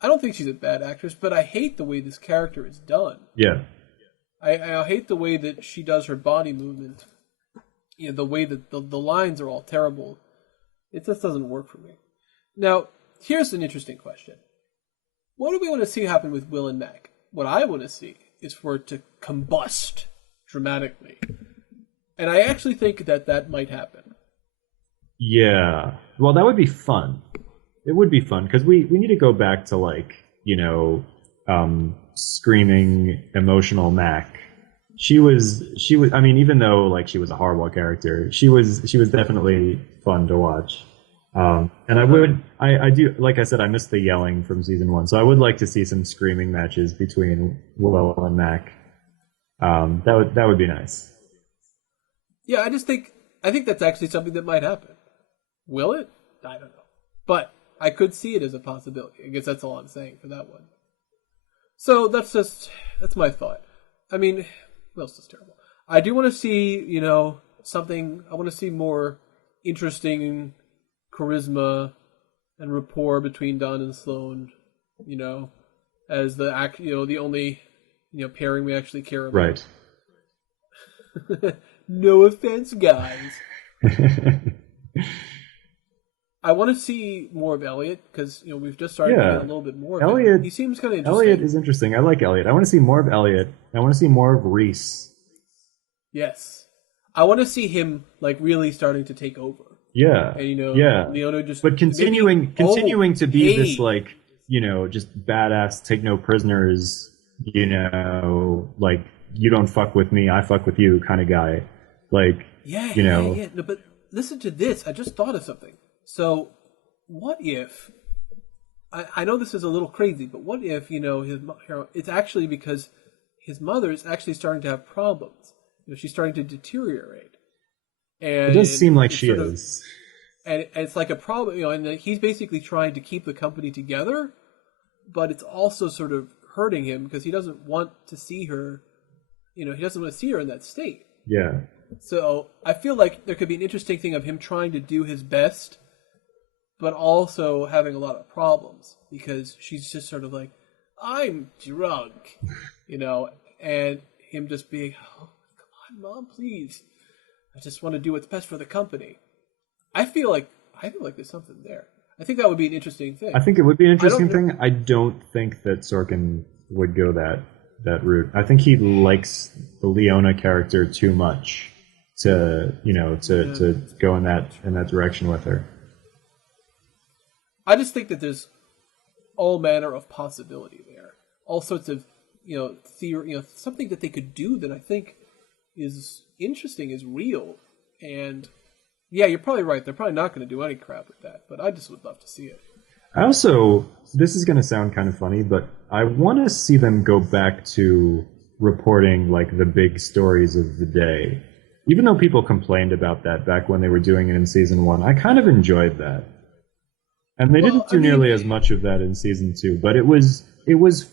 I don't think she's a bad actress, but I hate the way this character is done. Yeah. I hate the way that she does her body movement. You know, the way that the lines are all terrible. It just doesn't work for me. Now, here's an interesting question. What do we want to see happen with Will and Mac? What I want to see is for it to combust dramatically. And I actually think that might happen. Yeah. Well, that would be fun. It would be fun, because we need to go back to, like, screaming, emotional Mac. She was. I mean, even though like she was a horrible character, she was definitely fun to watch. And I do, like I said, I missed the yelling from season 1, so I would like to see some screaming matches between Will and Mac. That would be nice. Yeah, I think that's actually something that might happen. Will it? I don't know, but I could see it as a possibility. I guess that's all I'm saying for that one. So that's my thought. I mean, what else is terrible? I do want to see, something. I want to see more interesting charisma and rapport between Don and Sloane. As the only pairing we actually care about. Right. No offense, guys. I want to see more of Elliot, because we've just started to get a little bit more of him. He seems kind of interesting. Elliot is interesting. I like Elliot. I want to see more of Elliot. I want to see more of Reese. Yes. I want to see him like really starting to take over. Yeah. And Leona just continuing to be this like, just badass, take no prisoners, like you don't fuck with me, I fuck with you kind of guy. Like, yeah. No, but listen to this. I just thought of something. So, what if? I know this is a little crazy, but what if it's actually because his mother is actually starting to have problems. She's starting to deteriorate. And it does seem like she is. And it's like a problem, and he's basically trying to keep the company together, but it's also sort of hurting him because he doesn't want to see her. He doesn't want to see her in that state. Yeah. So I feel like there could be an interesting thing of him trying to do his best, but also having a lot of problems because she's just sort of like, I'm drunk, and him just being, oh, come on, Mom, please. I just want to do what's best for the company. I feel like there's something there. I think that would be an interesting thing. I think it would be an interesting thing. I don't think that Sorkin would go that route. I think he likes the Leona character too much to go in that direction with her. I just think that there's all manner of possibility there. All sorts of, theory, something that they could do that I think is interesting, is real. And yeah, you're probably right. They're probably not going to do any crap with that, but I just would love to see it. I also, this is going to sound kind of funny, but I want to see them go back to reporting like the big stories of the day. Even though people complained about that back when they were doing it in season 1, I kind of enjoyed that. And they didn't do nearly as much of that in season 2, but it was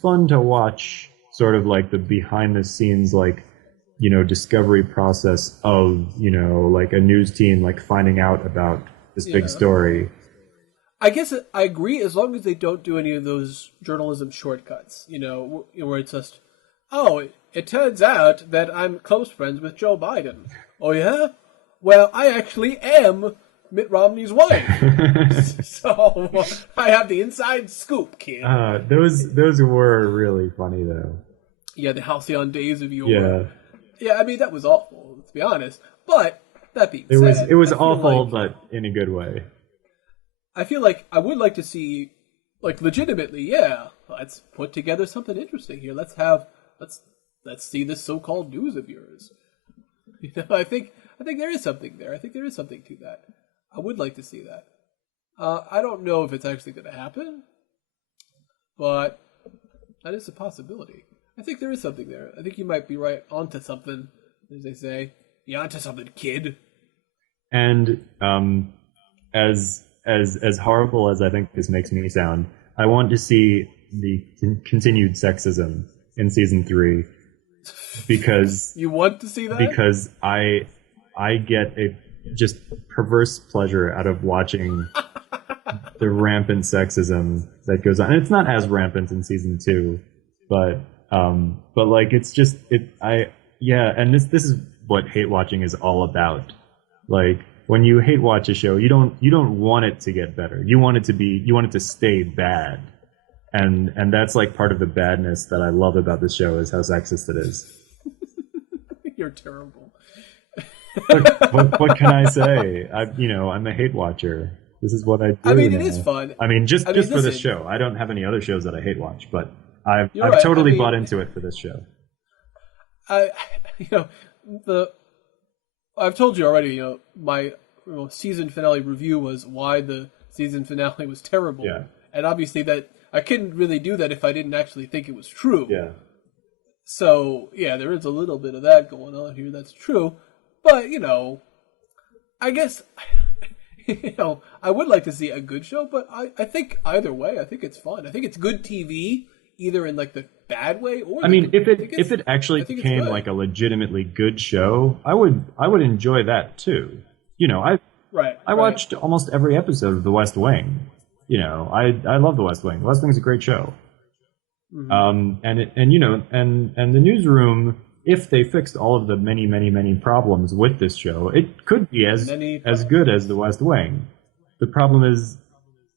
fun to watch sort of like the behind the scenes, like, discovery process of, like a news team, like finding out about this big story. I guess I agree as long as they don't do any of those journalism shortcuts, where it's just, oh, it turns out that I'm close friends with Joe Biden. Oh, yeah? Well, I actually am Mitt Romney's wife. So I have the inside scoop, kid. Those were really funny, though. Yeah, the halcyon days of yore. Yeah. Yeah, I mean, that was awful, to be honest. But, that being said... It was awful, but in a good way. I feel like I would like to see, like, legitimately, yeah, let's put together something interesting here. Let's see this so-called news of yours. I think there is something there. I think there is something to that. I would like to see that. I don't know if it's actually going to happen, but that is a possibility. I think there is something there. I think you might be right onto something, as they say. You're onto something, kid. And as horrible as I think this makes me sound, I want to see continued sexism in season 3 because You want to see that? because I get a just perverse pleasure out of watching the rampant sexism that goes on. And it's not as rampant in season 2, but like it's just and this is what hate watching is all about. Like when you hate watch a show, you don't want it to get better. You want it to stay bad. And that's like part of the badness that I love about this show is how sexist it is. You're terrible. Look, what can I say? I'm a hate watcher. This is what I do. I mean, it is fun. I mean, just for this show. I don't have any other shows that I hate watch, but I've right. totally bought into it for this show. I've told you already. My season finale review was why the season finale was terrible. Yeah. And obviously that I couldn't really do that if I didn't actually think it was true. Yeah. So yeah, there is a little bit of that going on here. That's true, but I guess I would like to see a good show, but I think either way, I think it's fun. I think it's good TV, either in like the bad way or. I mean, if it actually became like a legitimately good show, I would enjoy that too. I watched almost every episode of The West Wing. I love The West Wing. The West Wing's a great show. Mm-hmm. And the Newsroom, if they fixed all of the many, many, many problems with this show, it could be as good as The West Wing. The problem is,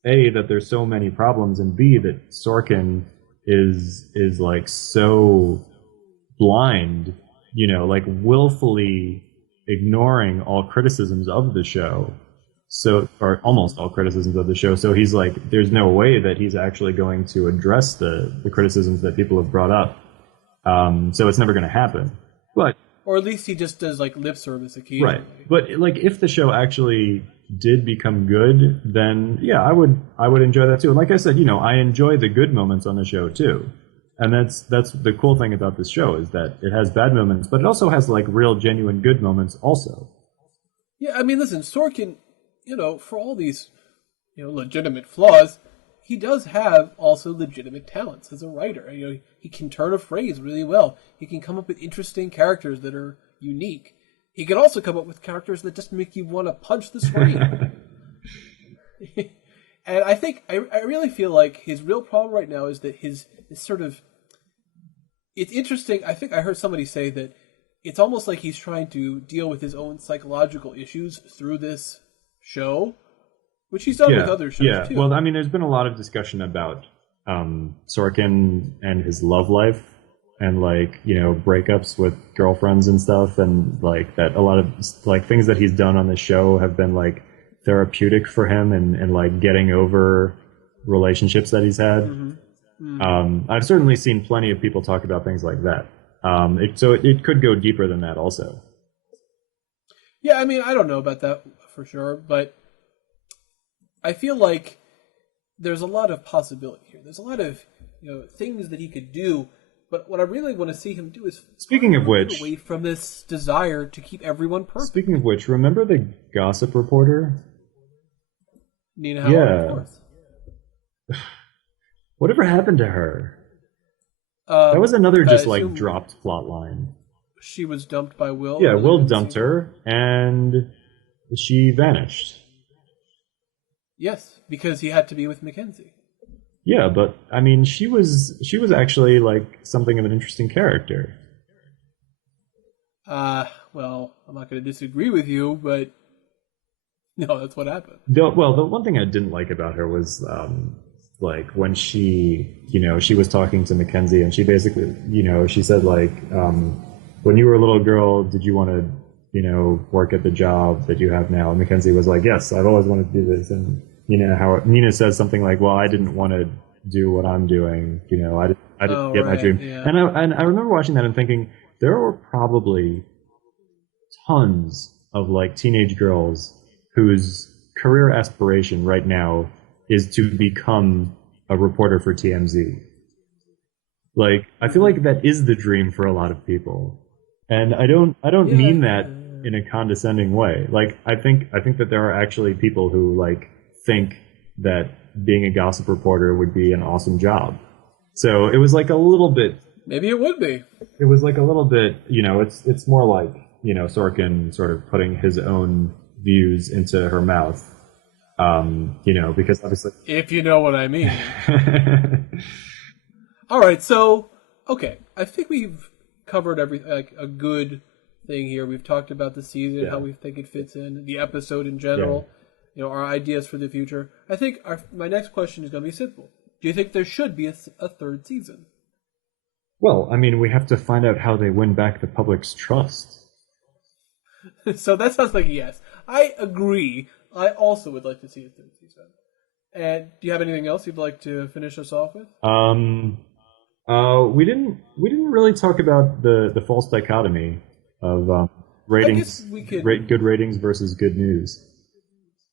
A, that there's so many problems, and B, that Sorkin is like so blind, like willfully ignoring all criticisms of the show. Or almost all criticisms of the show. So he's like, there's no way that he's actually going to address the criticisms that people have brought up. So it's never going to happen. Or at least he just does like lip service occasionally. Right. But like if the show actually did become good, then yeah, I would enjoy that too. And like I said, I enjoy the good moments on the show too. And that's the cool thing about this show is that it has bad moments, but it also has like real genuine good moments also. Yeah, I mean, listen, Sorkin, for all these, legitimate flaws, he does have also legitimate talents as a writer. He can turn a phrase really well. He can come up with interesting characters that are unique. He can also come up with characters that just make you want to punch the screen. And I think, I really feel like his real problem right now is that his sort of, it's interesting. I think I heard somebody say that it's almost like he's trying to deal with his own psychological issues through this show, which he's done with other shows too. Well, I mean, there's been a lot of discussion about Sorkin and his love life and like, breakups with girlfriends and stuff, and like that a lot of like things that he's done on the show have been like therapeutic for him and like getting over relationships that he's had. Mm-hmm. Mm-hmm. I've certainly seen plenty of people talk about things like that. So it could go deeper than that also. Yeah, I mean, I don't know about that for sure, but I feel like there's a lot of possibility here. There's a lot of things that he could do, but what I really want to see him do is away from this desire to keep everyone perfect. Speaking of which, remember the gossip reporter? Nina Howard, of course. Whatever happened to her? That was another just like dropped plot line. She was dumped by Will. Yeah, Will dumped her, and she vanished. Yes, because he had to be with Mackenzie. Yeah, but I mean, she was actually like something of an interesting character. Well, I'm not going to disagree with you, but no, that's what happened. The one thing I didn't like about her was like when she was talking to Mackenzie, and she basically, she said like, when you were a little girl, did you want to, work at the job that you have now? And Mackenzie was like, yes, I've always wanted to do this. And Nina says something like, well, I didn't want to do what I'm doing. I didn't get my dream. Yeah. And I remember watching that and thinking there were probably tons of like teenage girls whose career aspiration right now is to become a reporter for TMZ. Like, I feel like that is the dream for a lot of people. And I don't mean that in a condescending way. Like, I think that there are actually people who like think that being a gossip reporter would be an awesome job. So it was like a little bit. Maybe it would be. It was like a little bit. It's more like Sorkin sort of putting his own views into her mouth. Because obviously, if you know what I mean. All right, so okay, I think we've covered everything, like a good thing here. We've talked about the season, how we think it fits in, the episode in general, our ideas for the future. I think my next question is going to be simple. Do you think there should be a third season? Well, I mean, we have to find out how they win back the public's trust. So that sounds like a yes. I agree. I also would like to see a third season. And do you have anything else you'd like to finish us off with? We didn't really talk about the false dichotomy of ratings, good ratings versus good news.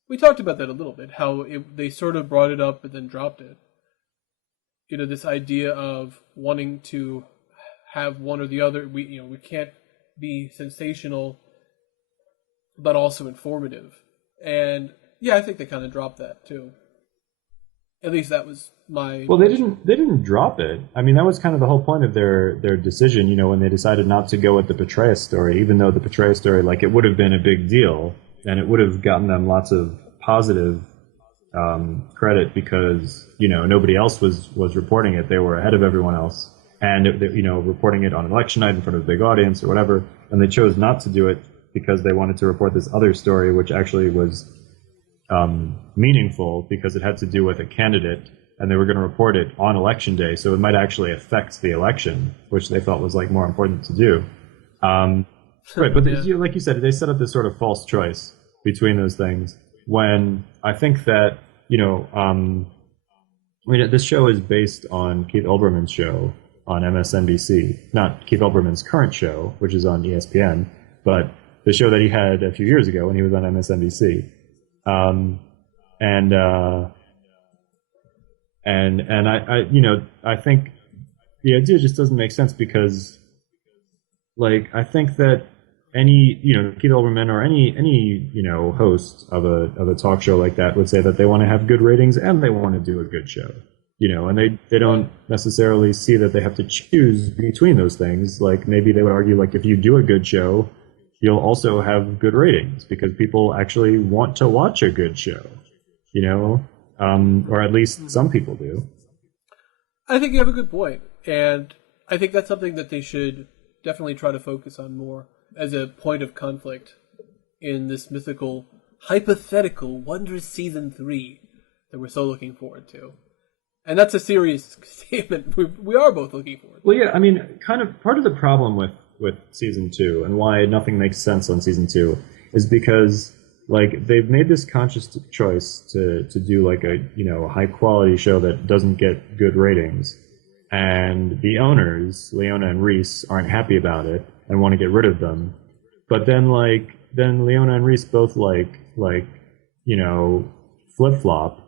We talked about that a little bit. How they sort of brought it up but then dropped it. This idea of wanting to have one or the other. We can't be sensational, but also informative. And I think they kind of dropped that too. At least that was my. Well, they didn't drop it. I mean, that was kind of the whole point of their decision. When they decided not to go with the Petraeus story, even though the Petraeus story, like, it would have been a big deal and it would have gotten them lots of positive credit because nobody else was reporting it. They were ahead of everyone else, and reporting it on election night in front of a big audience or whatever. And they chose not to do it because they wanted to report this other story, which actually was meaningful because it had to do with a candidate, and they were going to report it on election day, so it might actually affect the election, which they felt was like more important to do. Right, but like you said, they set up this sort of false choice between those things. When I think that this show is based on Keith Olbermann's show on MSNBC, not Keith Olbermann's current show, which is on ESPN, but the show that he had a few years ago when he was on MSNBC. I think the idea just doesn't make sense because, like, I think that any, Keith Olbermann or any host of a talk show like that would say that they want to have good ratings and they want to do a good show, and they don't necessarily see that they have to choose between those things. Like, maybe they would argue, like, if you do a good show, you'll also have good ratings because people actually want to watch a good show, or at least some people do. I think you have a good point, and I think that's something that they should definitely try to focus on more as a point of conflict in this mythical, hypothetical, wondrous season 3 that we're so looking forward to. And that's a serious statement. We are both looking forward to. Well, yeah, I mean, kind of part of the problem with season 2 and why nothing makes sense on season 2 is because, like, they've made this conscious choice to do like a high quality show that doesn't get good ratings, and the owners, Leona and Reese, aren't happy about it and want to get rid of them. But then Leona and Reese both flip flop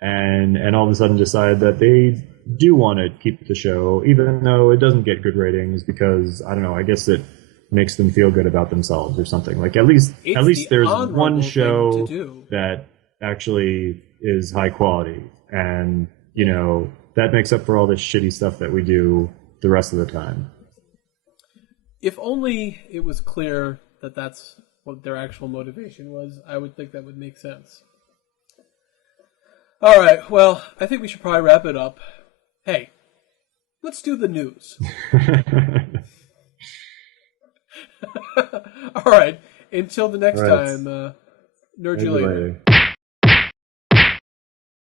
and all of a sudden decide that they do want to keep the show, even though it doesn't get good ratings because, I don't know, I guess it makes them feel good about themselves or something. Like, at least there's one show that actually is high quality, and that makes up for all this shitty stuff that we do the rest of the time. If only it was clear that that's what their actual motivation was, I would think that would make sense. All right, well, I think we should probably wrap it up. Hey, let's do the news. All right, until the next time, nerd you later.